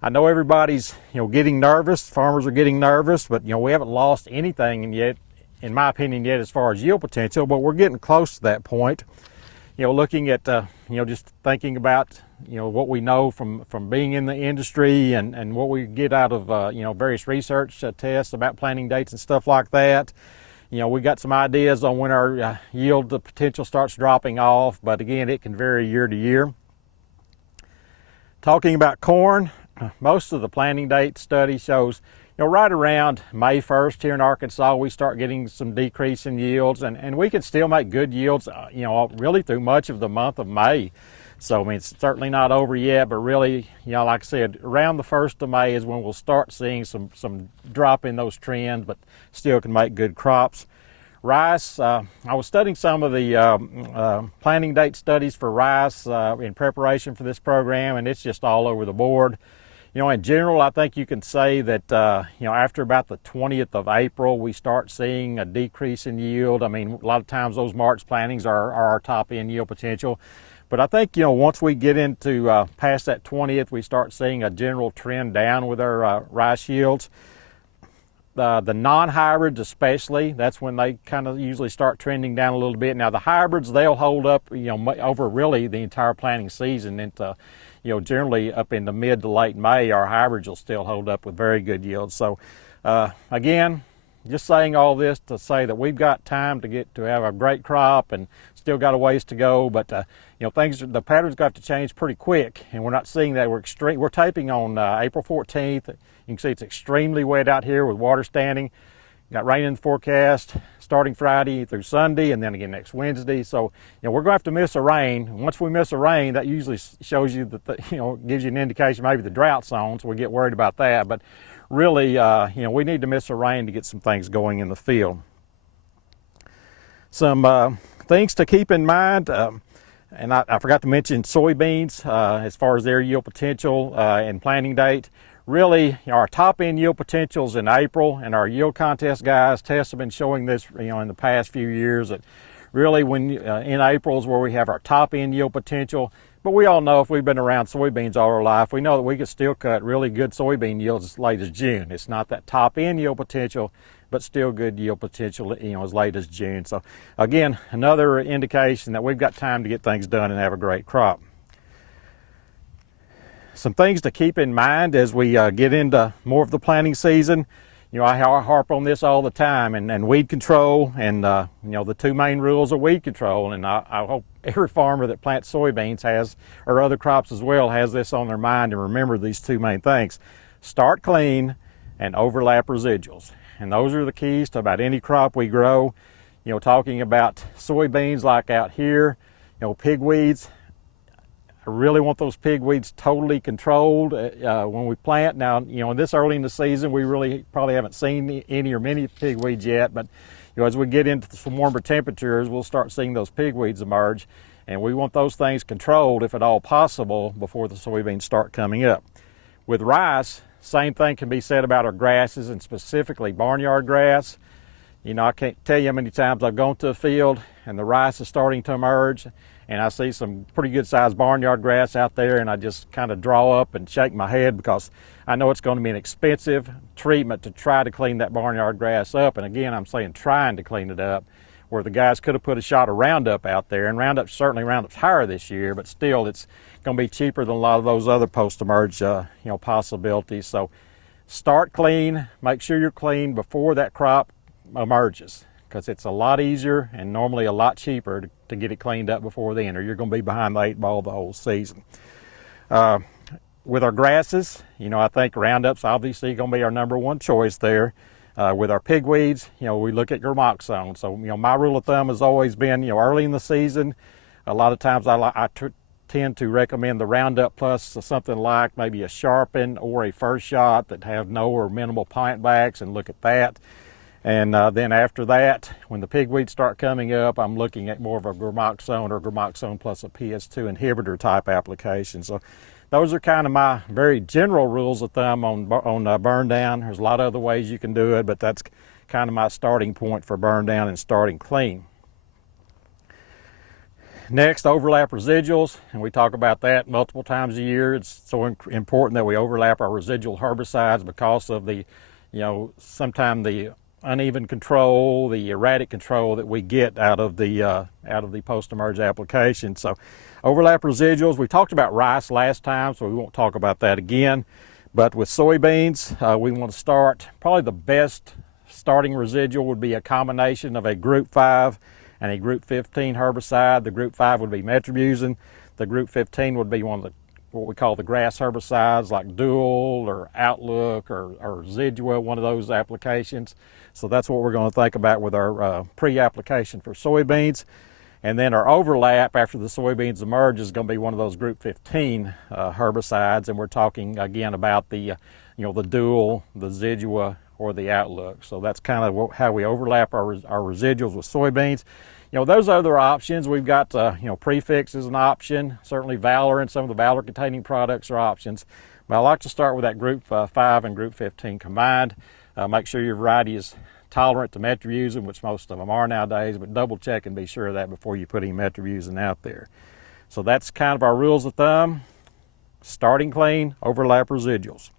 I know everybody's, you know, getting nervous. Farmers are getting nervous, but, you know, we haven't lost anything yet, in my opinion, yet as far as yield potential, but we're getting close to that point. You know, looking at, you know, just thinking about, you know, what we know from being in the industry and what we get out of, you know, various research tests about planting dates and stuff like that. You know, we got some ideas on when our yield potential starts dropping off, but again, it can vary year to year. Talking about corn, most of the planting date study shows, you know, right around May 1st here in Arkansas, we start getting some decrease in yields, and we can still make good yields, you know, really through much of the month of May. So, I mean, it's certainly not over yet, but really, you know, like I said, around the 1st of May is when we'll start seeing some drop in those trends, but still can make good crops. Rice, I was studying some of the planting date studies for rice in preparation for this program, and it's just all over the board. You know, in general, I think you can say that, you know, after about the 20th of April, we start seeing a decrease in yield. I mean, a lot of times those March plantings are our top end yield potential. But I think, you know, once we get into past that 20th, we start seeing a general trend down with our rice yields. The non-hybrids especially, that's when they kind of usually start trending down a little bit. Now, the hybrids, they'll hold up, you know, over really the entire planting season into, you know, generally up into mid to late May, our hybrids will still hold up with very good yields. So, again, just saying all this to say that we've got time to have a great crop and still got a ways to go, but you know, the patterns got to change pretty quick, and we're not seeing that. We're taping on April 14th. You can see it's extremely wet out here with water standing. Got rain in the forecast starting Friday through Sunday, and then again next Wednesday. So, you know, we're going to have to miss a rain. Once we miss a rain, that usually shows you that, you know, gives you an indication maybe the drought's on, so we get worried about that. But really, you know, we need to miss a rain to get some things going in the field. Some things to keep in mind, and I forgot to mention soybeans as far as their yield potential and planting date. Really, you know, our top end yield potentials in April, and our yield contest guys tests have been showing this, you know, in the past few years, that really when in April is where we have our top end yield potential. But we all know, if we've been around soybeans all our life, we know that we can still cut really good soybean yields as late as June. It's not that top end yield potential, but still good yield potential, you know, as late as June. So again, another indication that we've got time to get things done and have a great crop. Some things to keep in mind as we get into more of the planting season. You know, I harp on this all the time, and weed control, and you know, the two main rules of weed control. And I hope every farmer that plants soybeans has, or other crops as well, has this on their mind and remember these two main things: start clean and overlap residuals. And those are the keys to about any crop we grow. You know, talking about soybeans like out here, you know, pigweeds. I really want those pigweeds totally controlled when we plant. Now, you know, this early in the season, we really probably haven't seen any or many pigweeds yet, but, you know, as we get into some warmer temperatures, we'll start seeing those pigweeds emerge, and we want those things controlled, if at all possible, before the soybeans start coming up. With rice, same thing can be said about our grasses, and specifically barnyard grass. You know, I can't tell you how many times I've gone to a field and the rice is starting to emerge, and I see some pretty good sized barnyard grass out there, and I just kind of draw up and shake my head, because I know it's going to be an expensive treatment to try to clean that barnyard grass up. And again, I'm saying trying to clean it up, where the guys could have put a shot of Roundup out there, and Roundup's higher this year, but still it's going to be cheaper than a lot of those other post-emerge you know, possibilities. So start clean, make sure you're clean before that crop emerges. because it's a lot easier and normally a lot cheaper to get it cleaned up before then, or you're going to be behind the 8 ball the whole season. With our grasses, I think Roundup's obviously going to be our #1 choice there. With our pigweeds, we look at gramoxone. So, my rule of thumb has always been, early in the season, a lot of times I tend to recommend the Roundup plus something like maybe a Sharpen or a First Shot that have no or minimal plant backs, and look at that. And then after that, when the pigweeds start coming up, I'm looking at more of a gramoxone or gramoxone plus a PS2 inhibitor type application. So those are kind of my very general rules of thumb on burn down. There's a lot of other ways you can do it, but that's kind of my starting point for burn down and starting clean. Next, overlap residuals, and we talk about that multiple times a year. It's so important that we overlap our residual herbicides because of the, sometimes the uneven control, the erratic control that we get out of the post-emerge application. So overlap residuals, we talked about rice last time, so we won't talk about that again. But with soybeans, we want to start, probably the best starting residual would be a combination of a Group 5 and a Group 15 herbicide. The Group 5 would be metribuzin. The Group 15 would be one of what we call the grass herbicides like Dual or Outlook or Zidua, one of those applications. So that's what we're going to think about with our pre-application for soybeans. And then our overlap after the soybeans emerge is going to be one of those Group 15 herbicides, and we're talking again about the the Dual, the Zidua, or the Outlook. So that's kind of how we overlap our residuals with soybeans. Those other options, we've got Prefix is an option. Certainly Valor and some of the Valor containing products are options. But I like to start with that Group 5 and Group 15 combined. Make sure your variety is tolerant to metribuzin, which most of them are nowadays, but double check and be sure of that before you put any metribuzin out there. So that's kind of our rules of thumb. Starting clean, overlap residuals.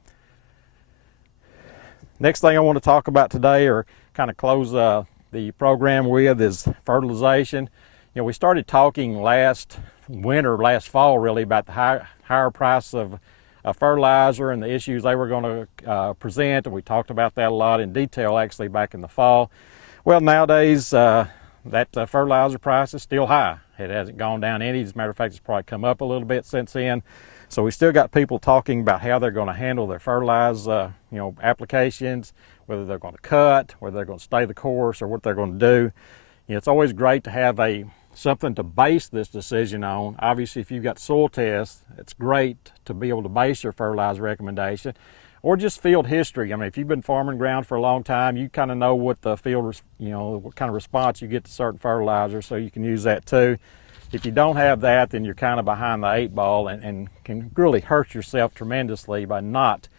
Next thing I want to talk about today, or kind of close the program with, is fertilization. We started talking last fall really, about the higher price of fertilizer and the issues they were going to present, and we talked about that a lot in detail actually back in the fall. Well, nowadays that fertilizer price is still high. It hasn't gone down any. As a matter of fact, it's probably come up a little bit since then. So we still got people talking about how they're going to handle their fertilizer applications, whether they're going to cut, whether they're going to stay the course, or what they're going to do. It's always great to have something to base this decision on. Obviously, if you've got soil tests, it's great to be able to base your fertilizer recommendation, or just field history. I mean, if you've been farming ground for a long time, you kind of know what the field, what kind of response you get to certain fertilizers, so you can use that too. If you don't have that, then you're kind of behind the 8 ball and can really hurt yourself tremendously by not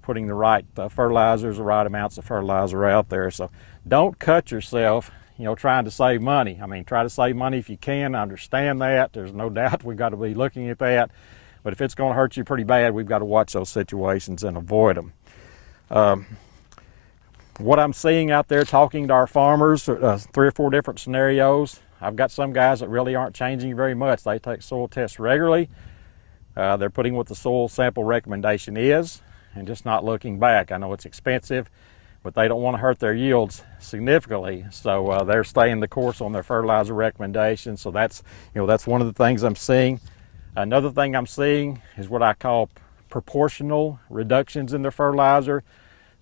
putting the right fertilizers, the right amounts of fertilizer out there. So don't cut yourself, trying to save money. I mean, try to save money if you can. I understand that. There's no doubt we've got to be looking at that. But if it's going to hurt you pretty bad, we've got to watch those situations and avoid them. What I'm seeing out there talking to our farmers, 3 or 4 different scenarios. I've got some guys that really aren't changing very much. They take soil tests regularly. They're putting what the soil sample recommendation is and just not looking back. I know it's expensive, but they don't want to hurt their yields significantly. So they're staying the course on their fertilizer recommendation. So that's one of the things I'm seeing. Another thing I'm seeing is what I call proportional reductions in their fertilizer.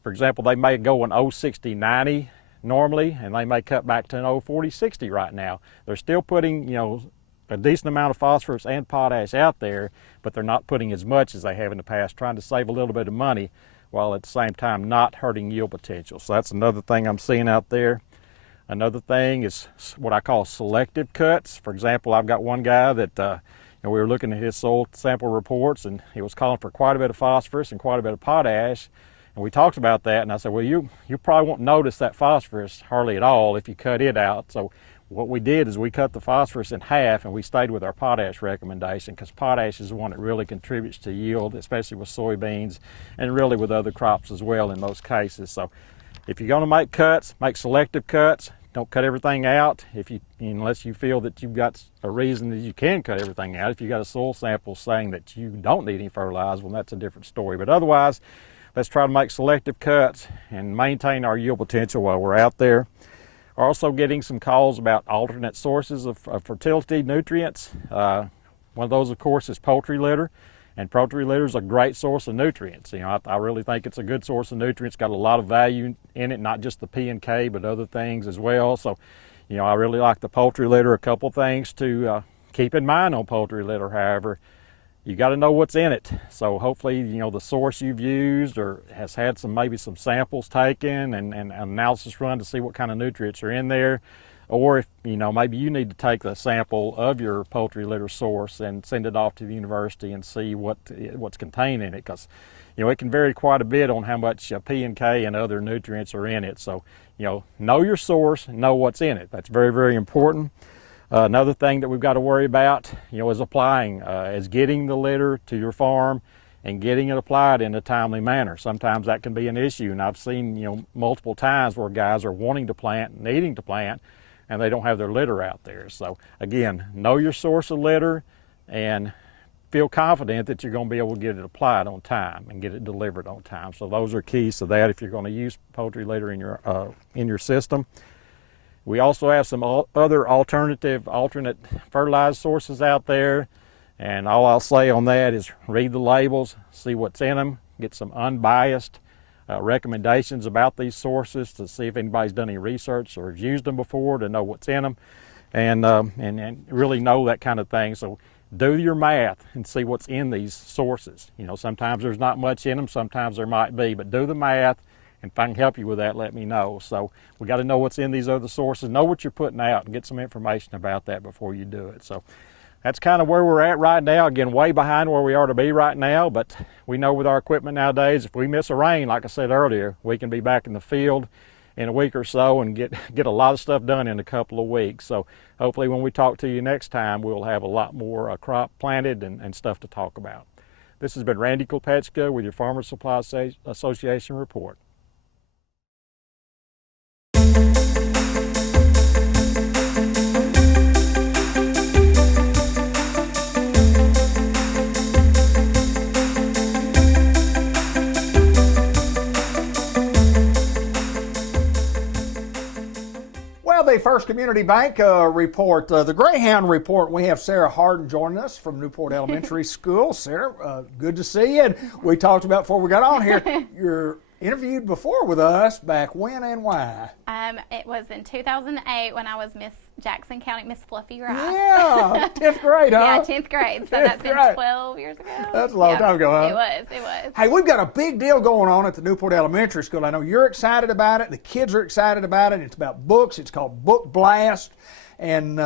For example, they may go an 060-90 normally, and they may cut back to an 040-60 right now. They're still putting, a decent amount of phosphorus and potash out there, but they're not putting as much as they have in the past, trying to save a little bit of money while at the same time not hurting yield potential. So that's another thing I'm seeing out there. Another thing is what I call selective cuts. For example, I've got one guy that we were looking at his soil sample reports, and he was calling for quite a bit of phosphorus and quite a bit of potash. And we talked about that, and I said, well, you probably won't notice that phosphorus hardly at all if you cut it out. So what we did is we cut the phosphorus in half, and we stayed with our potash recommendation, because potash is the one that really contributes to yield, especially with soybeans and really with other crops as well in most cases. So if you're going to make cuts, make selective cuts. Don't cut everything out unless you feel that you've got a reason that you can cut everything out. If you've got a soil sample saying that you don't need any fertilizer, well, that's a different story. But otherwise, let's try to make selective cuts and maintain our yield potential while we're out there. Also getting some calls about alternate sources of fertility nutrients. One of those, of course, is poultry litter. And poultry litter is a great source of nutrients. You know, I really think it's a good source of nutrients. Got a lot of value in it, not just the P and K, but other things as well. So, you know, I really like the poultry litter. A couple things to keep in mind on poultry litter, however, you got to know what's in it. So hopefully, you know, the source you've used or has had maybe some samples taken and an analysis run to see what kind of nutrients are in there. Or if, you know, maybe you need to take the sample of your poultry litter source and send it off to the university and see what's contained in it, because, you know, it can vary quite a bit on how much P and K and other nutrients are in it. So, you know your source, know what's in it. That's very, very important. Another thing that we've got to worry about, you know, is applying, is getting the litter to your farm and getting it applied in a timely manner. Sometimes that can be an issue, and I've seen, you know, multiple times where guys are wanting to plant, needing to plant, and they don't have their litter out there. So again, know your source of litter and feel confident that you're going to be able to get it applied on time and get it delivered on time. So those are keys to that if you're going to use poultry litter in your system. We also have some other alternate fertilizer sources out there, and all I'll say on that is read the labels, see what's in them, get some unbiased recommendations about these sources to see if anybody's done any research or has used them before to know what's in them, and really know that kind of thing. So do your math and see what's in these sources. You know, sometimes there's not much in them, sometimes there might be, but do the math, and if I can help you with that, let me know. So we got to know what's in these other sources, know what you're putting out, and get some information about that before you do it. So that's kind of where we're at right now. Again, way behind where we are to be right now, but we know with our equipment nowadays, if we miss a rain, like I said earlier, we can be back in the field in a week or so and get a lot of stuff done in a couple of weeks. So hopefully when we talk to you next time, we'll have a lot more crop planted and stuff to talk about. This has been Randy Kopechka with your Farmers Supply Association report. The First Community Bank report, the Greyhound report. We have Sarah Harden joining us from Newport Elementary School. Sarah, good to see you. And we talked about before we got on here, you're interviewed before with us back when and why? It was in 2008 when I was Miss Jackson County, Miss Fluffy Rice. Yeah, 10th grade, huh? Yeah, 10th grade. So that's been 12 years ago. That's a long time ago, huh? It was. Hey, we've got a big deal going on at the Newport Elementary School. I know you're excited about it. The kids are excited about it. It's about books. It's called Book Blast. And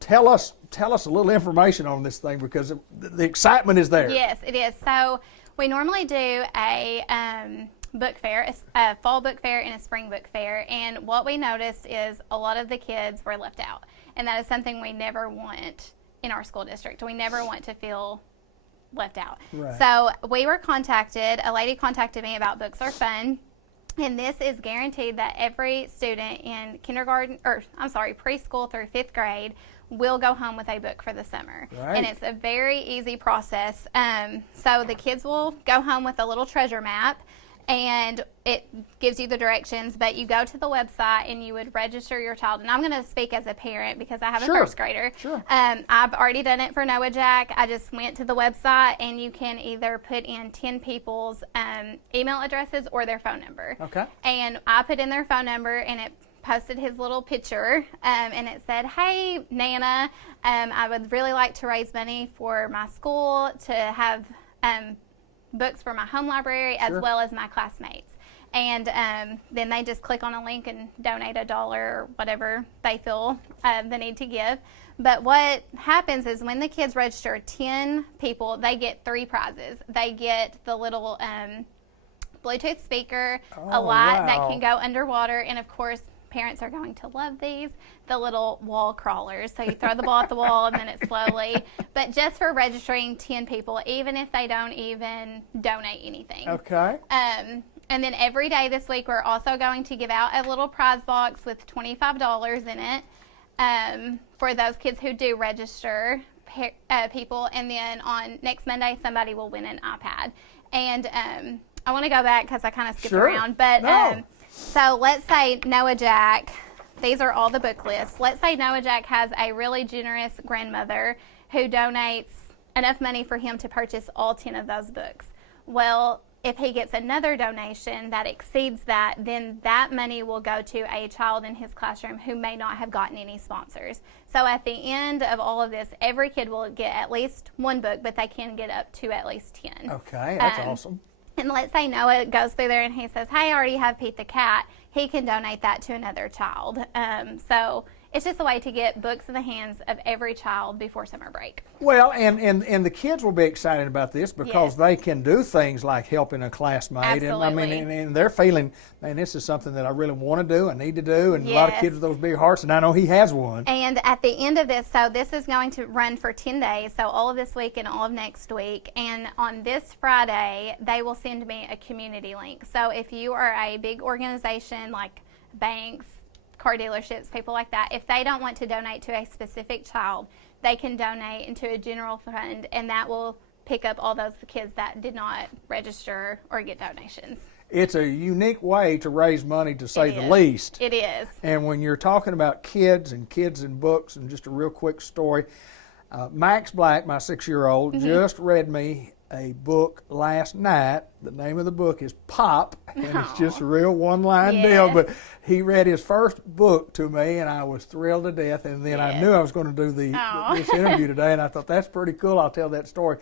tell us a little information on this thing, because the excitement is there. Yes, it is. So we normally do a book fair, a fall book fair and a spring book fair, and what we noticed is a lot of the kids were left out, and that is something we never want in our school district. We never want to feel left out. Right. So we were contacted, a lady contacted me about Books Are Fun, and this is guaranteed that every student in preschool through 5th grade will go home with a book for the summer. Right. And it's a very easy process. So the kids will go home with a little treasure map, and it gives you the directions, but you go to the website and you would register your child. And I'm going to speak as a parent because I have a first grader. Sure. I've already done it for Noah Jack. I just went to the website, and you can either put in 10 people's email addresses or their phone number. Okay. And I put in their phone number, and it posted his little picture, and it said, "Hey, Nana, I would really like to raise money for my school to have books for my home library as well as my classmates." And then they just click on a link and donate $1 or whatever they feel the need to give. But what happens is when the kids register 10 people, they get 3 prizes. They get the little Bluetooth speaker, a light that can go underwater, and of course parents are going to love these, the little wall crawlers. So you throw the ball at the wall and then it slowly, but just for registering 10 people, even if they don't even donate anything. Okay. And then every day this week, we're also going to give out a little prize box with $25 in it for those kids who do register people. And then on next Monday, somebody will win an iPad. And I want to go back because I kind of skipped around. But so let's say Noah Jack these are all the book lists. Let's say Noah Jack has a really generous grandmother who donates enough money for him to purchase all 10 of those books. Well, if he gets another donation that exceeds that, then that money will go to a child in his classroom who may not have gotten any sponsors. So at the end of all of this, every kid will get at least one book, but they can get up to at least 10. Okay, that's awesome. And let's say Noah goes through there and he says, hey, I already have Pete the Cat. He can donate that to another child. So it's just a way to get books in the hands of every child before summer break. Well, and the kids will be excited about this because they can do things like helping a classmate. Absolutely. And I mean, and they're feeling, man, this is something that I really want to do, I need to do, and a lot of kids with those big hearts, and I know he has one. And at the end of this, so this is going to run for 10 days, so all of this week and all of next week. And on this Friday, they will send me a community link. So if you are a big organization like banks, car dealerships, people like that, if they don't want to donate to a specific child, they can donate into a general fund, and that will pick up all those kids that did not register or get donations. It's a unique way to raise money, to say the least. It is. And when you're talking about kids and books, and just a real quick story, Max Black, my 6-year-old, just read me a book last night. The name of the book is Pop, and it's just a real one-line deal, but he read his first book to me, and I was thrilled to death, and then I knew I was going to do this interview today, and I thought, that's pretty cool. I'll tell that story.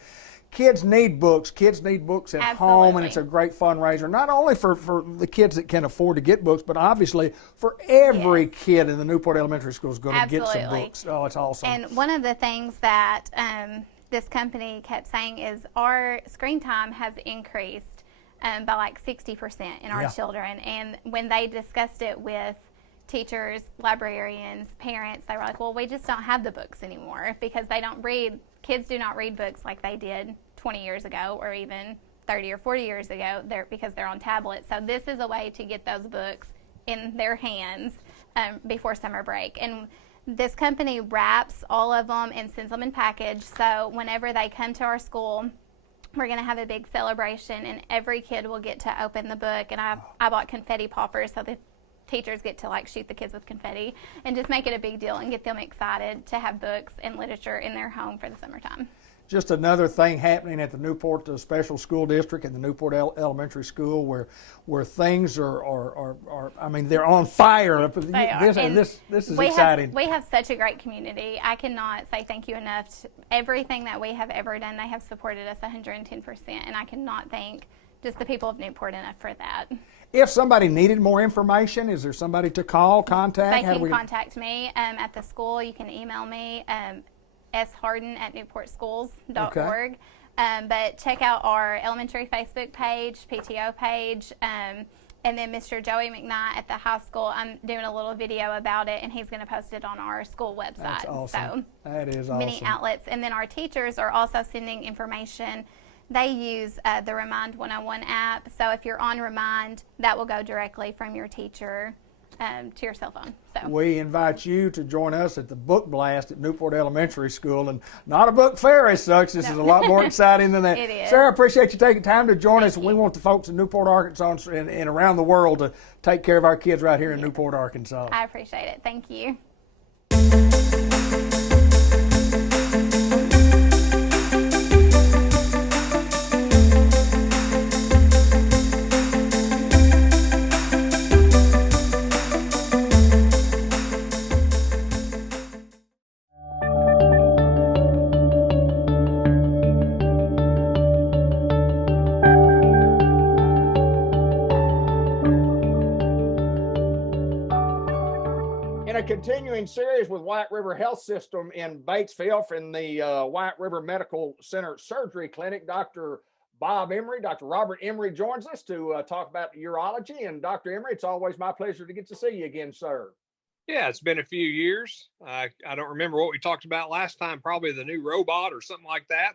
Kids need books. Kids need books at home, and it's a great fundraiser, not only for the kids that can afford to get books, but obviously for every kid in the Newport Elementary School is going to get some books. Oh, it's awesome. And one of the things that this company kept saying is our screen time has increased by like 60% in our children. And when they discussed it with teachers, librarians, parents, they were like, well, we just don't have the books anymore because they don't read. Kids do not read books like they did 20 years ago or even 30 or 40 years ago because they're on tablets. So this is a way to get those books in their hands before summer break. And this company wraps all of them and sends them in package. So whenever they come to our school, we're going to have a big celebration, and every kid will get to open the book. And I bought confetti poppers so the teachers get to like shoot the kids with confetti and just make it a big deal and get them excited to have books and literature in their home for the summertime. Just another thing happening at the Newport Special School District and the Newport Elementary School where things are I mean, they're on fire. They are. This is exciting. We have such a great community. I cannot say thank you enough. Everything that we have ever done, they have supported us 110%, and I cannot thank just the people of Newport enough for that. If somebody needed more information, is there somebody to call, contact? They can contact me at the school. You can email me, sharden@newportschools.org. But check out our elementary Facebook page, PTO page, and then Mr. Joey McKnight at the high school. I'm doing a little video about it, and he's going to post it on our school website. That's awesome. So that is awesome. Many outlets. And then our teachers are also sending information. They use the Remind 101 app. So if you're on Remind, that will go directly from your teacher to your cell phone. So we invite you to join us at the Book Blast at Newport Elementary School, and not a book fair as such. This is a lot more exciting than that. It is. Sarah, I appreciate you taking time to join us. We want the folks in Newport, Arkansas, and around the world to take care of our kids right here in Newport, Arkansas. I appreciate it. Thank you. Continuing series with White River Health System in Batesville from the White River Medical Center Surgery Clinic. Dr. Bob Emery, Dr. Robert Emery joins us to talk about urology. And Dr. Emery, it's always my pleasure to get to see you again, sir. Yeah, it's been a few years. I don't remember what we talked about last time, probably the new robot or something like that.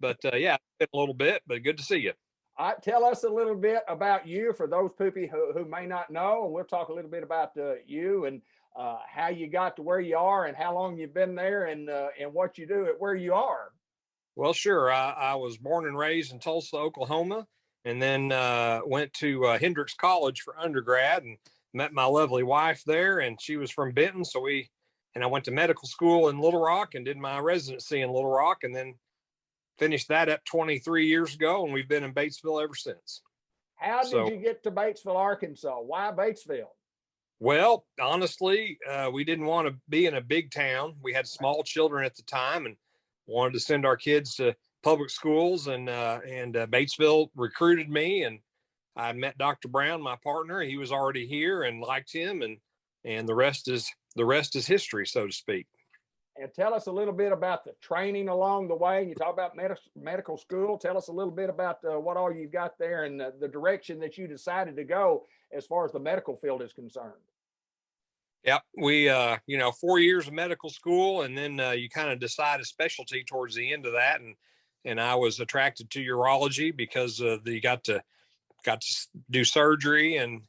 But yeah, it's been a little bit, but good to see you. Tell us a little bit about you for those people who may not know, and we'll talk a little bit about you and how you got to where you are and how long you've been there and what you do at where you are. Well, sure. I was born and raised in Tulsa, Oklahoma, and then went to Hendrix College for undergrad, and met my lovely wife there, and she was from Benton. And I went to medical school in Little Rock and did my residency in Little Rock, and then finished that up 23 years ago. And we've been in Batesville ever since. How did you get to Batesville, Arkansas? Why Batesville? Well, honestly, we didn't want to be in a big town. We had small children at the time and wanted to send our kids to public schools, and Batesville recruited me, and I met Dr. Brown, my partner. He was already here and liked him, and the rest is history, so to speak. And tell us a little bit about the training along the way. You talk about medical school. Tell us a little bit about what all you've got there and the direction that you decided to go as far as the medical field is concerned. Yep. We, 4 years of medical school, and then you kind of decide a specialty towards the end of that. And I was attracted to urology because you got to do surgery and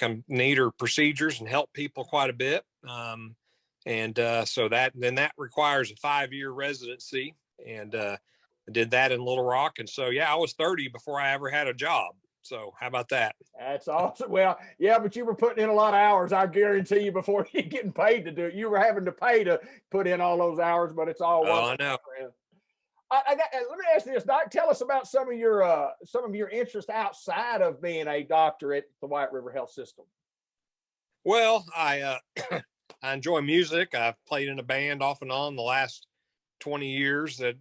some neater procedures and help people quite a bit. So that requires a 5-year residency, and I did that in Little Rock. And so, yeah, I was 30 before I ever had a job. So how about that? That's awesome. Well, yeah, but you were putting in a lot of hours, I guarantee you, before you getting paid to do it. You were having to pay to put in all those hours, but it's all I know. Let me ask you this, Doc. Tell us about some of your interest outside of being a doctor at the White River Health System. Well, I enjoy music. I've played in a band off and on the last 20 years, that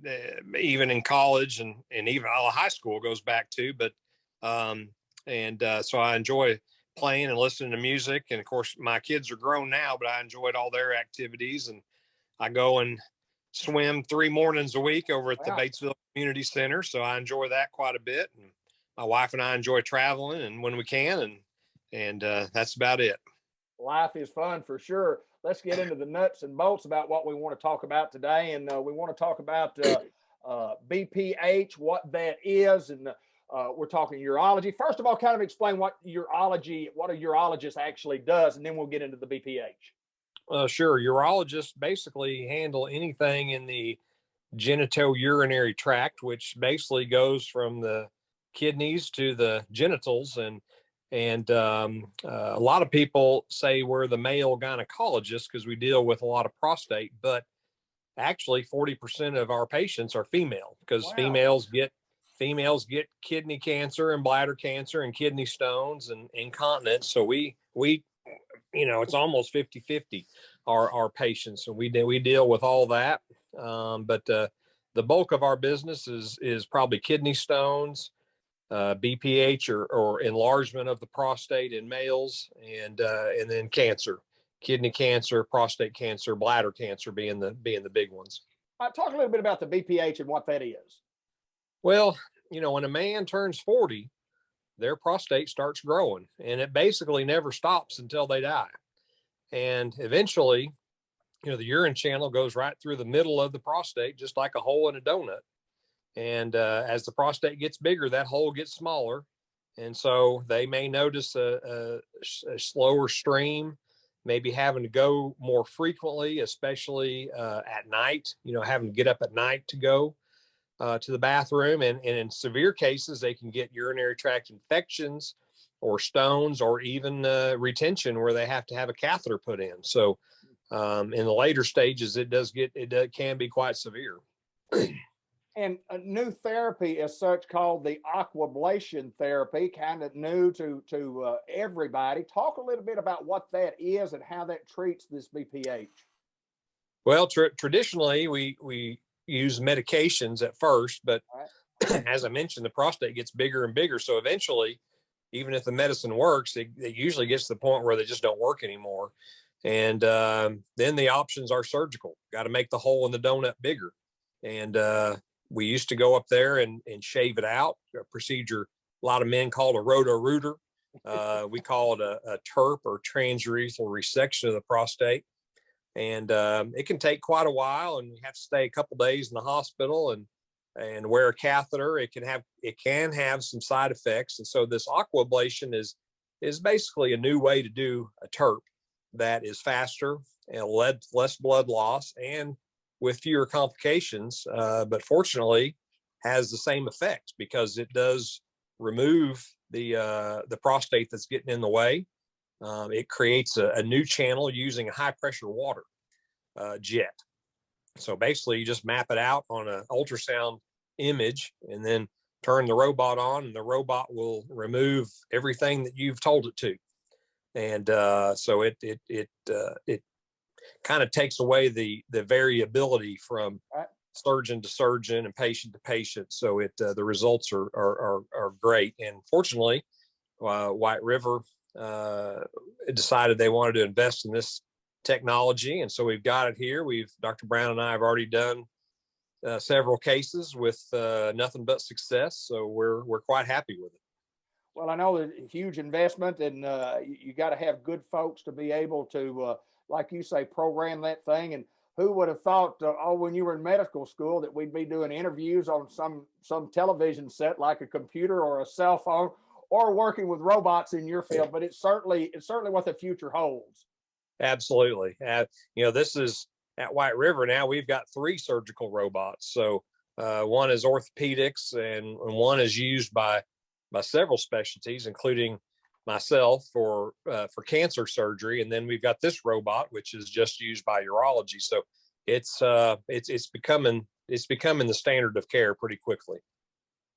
even in college and even high school goes back to. But so I enjoy playing and listening to music. And of course, my kids are grown now, but I enjoyed all their activities. And I go and swim 3 mornings a week over at the Batesville Community Center. So I enjoy that quite a bit. And my wife and I enjoy traveling and when we can, and that's about it. Life is fun for sure. Let's get into the nuts and bolts about what we want to talk about today. And we want to talk about BPH, what that is. And we're talking urology. First of all, kind of explain what a urologist actually does, and then we'll get into the BPH. Sure. Urologists basically handle anything in the genitourinary tract, which basically goes from the kidneys to the genitals. And a lot of people say we're the male gynecologist because we deal with a lot of prostate, but actually 40% of our patients are female, because females get kidney cancer and bladder cancer and kidney stones and incontinence. So we it's almost 50-50 our patients, and we deal with all that. But the bulk of our business is probably kidney stones, BPH or enlargement of the prostate in males, and then cancer, kidney cancer, prostate cancer, bladder cancer being the big ones. Talk a little bit about the BPH and what that is. Well, when a man turns 40, their prostate starts growing, and it basically never stops until they die. And eventually, the urine channel goes right through the middle of the prostate, just like a hole in a donut. And as the prostate gets bigger, that hole gets smaller. And so they may notice a slower stream, maybe having to go more frequently, especially at night, having to get up at night to go to the bathroom. And in severe cases, they can get urinary tract infections or stones, or even retention where they have to have a catheter put in. So in the later stages, it can be quite severe. And a new therapy as such called the aquablation therapy, kind of new to everybody. Talk a little bit about what that is and how that treats this BPH. Well, traditionally, we use medications at first, but as I mentioned, the prostate gets bigger and bigger. So eventually, even if the medicine works, it usually gets to the point where they just don't work anymore. And then the options are surgical. Got to make the hole in the donut bigger. And we used to go up there and shave it out, a procedure a lot of men call a roto-rooter. We call it a TURP, or transurethral resection of the prostate. And it can take quite a while, and you have to stay a couple days in the hospital and wear a catheter. It can have some side effects. And so this aquablation is basically a new way to do a TURP that is faster and less blood loss and with fewer complications, but fortunately has the same effect because it does remove the prostate that's getting in the way. it creates a new channel using a high pressure water jet. So basically, you just map it out on an ultrasound image and then turn the robot on, and the robot will remove everything that you've told it to. And so it kind of takes away the variability from surgeon to surgeon and patient to patient. So the results are great. And fortunately, White River decided they wanted to invest in this technology, and so we've got it here. Dr. Brown and I have already done several cases with nothing but success, so we're quite happy with it. Well, I know that huge investment, and you got to have good folks to be able to, like you say, program that thing. And who would have thought, when you were in medical school, that we'd be doing interviews on some television set like a computer or a cell phone, or working with robots in your field? But it's certainly what the future holds. Absolutely. This is at White River now. We've got 3 surgical robots. So one is orthopedics, and one is used by several specialties, including myself for cancer surgery. And then we've got this robot, which is just used by urology. So it's becoming the standard of care pretty quickly.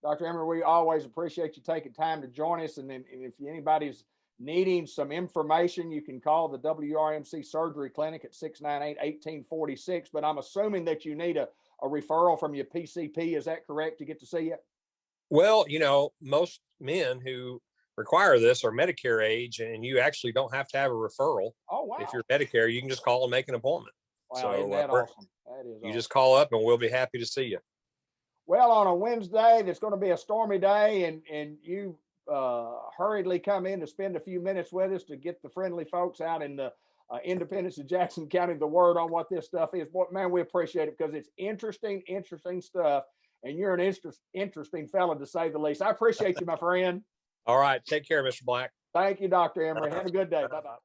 Dr. Emery, we always appreciate you taking time to join us. And if anybody's needing some information, you can call the WRMC Surgery Clinic at 698-1846. But I'm assuming that you need a referral from your PCP. Is that correct, to get to see you? Well, most men who require this are Medicare age, and you actually don't have to have a referral. Oh, wow. If you're Medicare, you can just call and make an appointment. Wow, So isn't that awesome? That is you awesome. just call up and we'll be happy to see you. Well, on a Wednesday, that's going to be a stormy day, and you hurriedly come in to spend a few minutes with us to get the friendly folks out in the Independence of Jackson County the word on what this stuff is. Boy, man, we appreciate it, because it's interesting stuff, and you're an interesting fellow, to say the least. I appreciate you, my friend. All right. Take care, Mr. Black. Thank you, Dr. Emery. Have a good day. Bye-bye.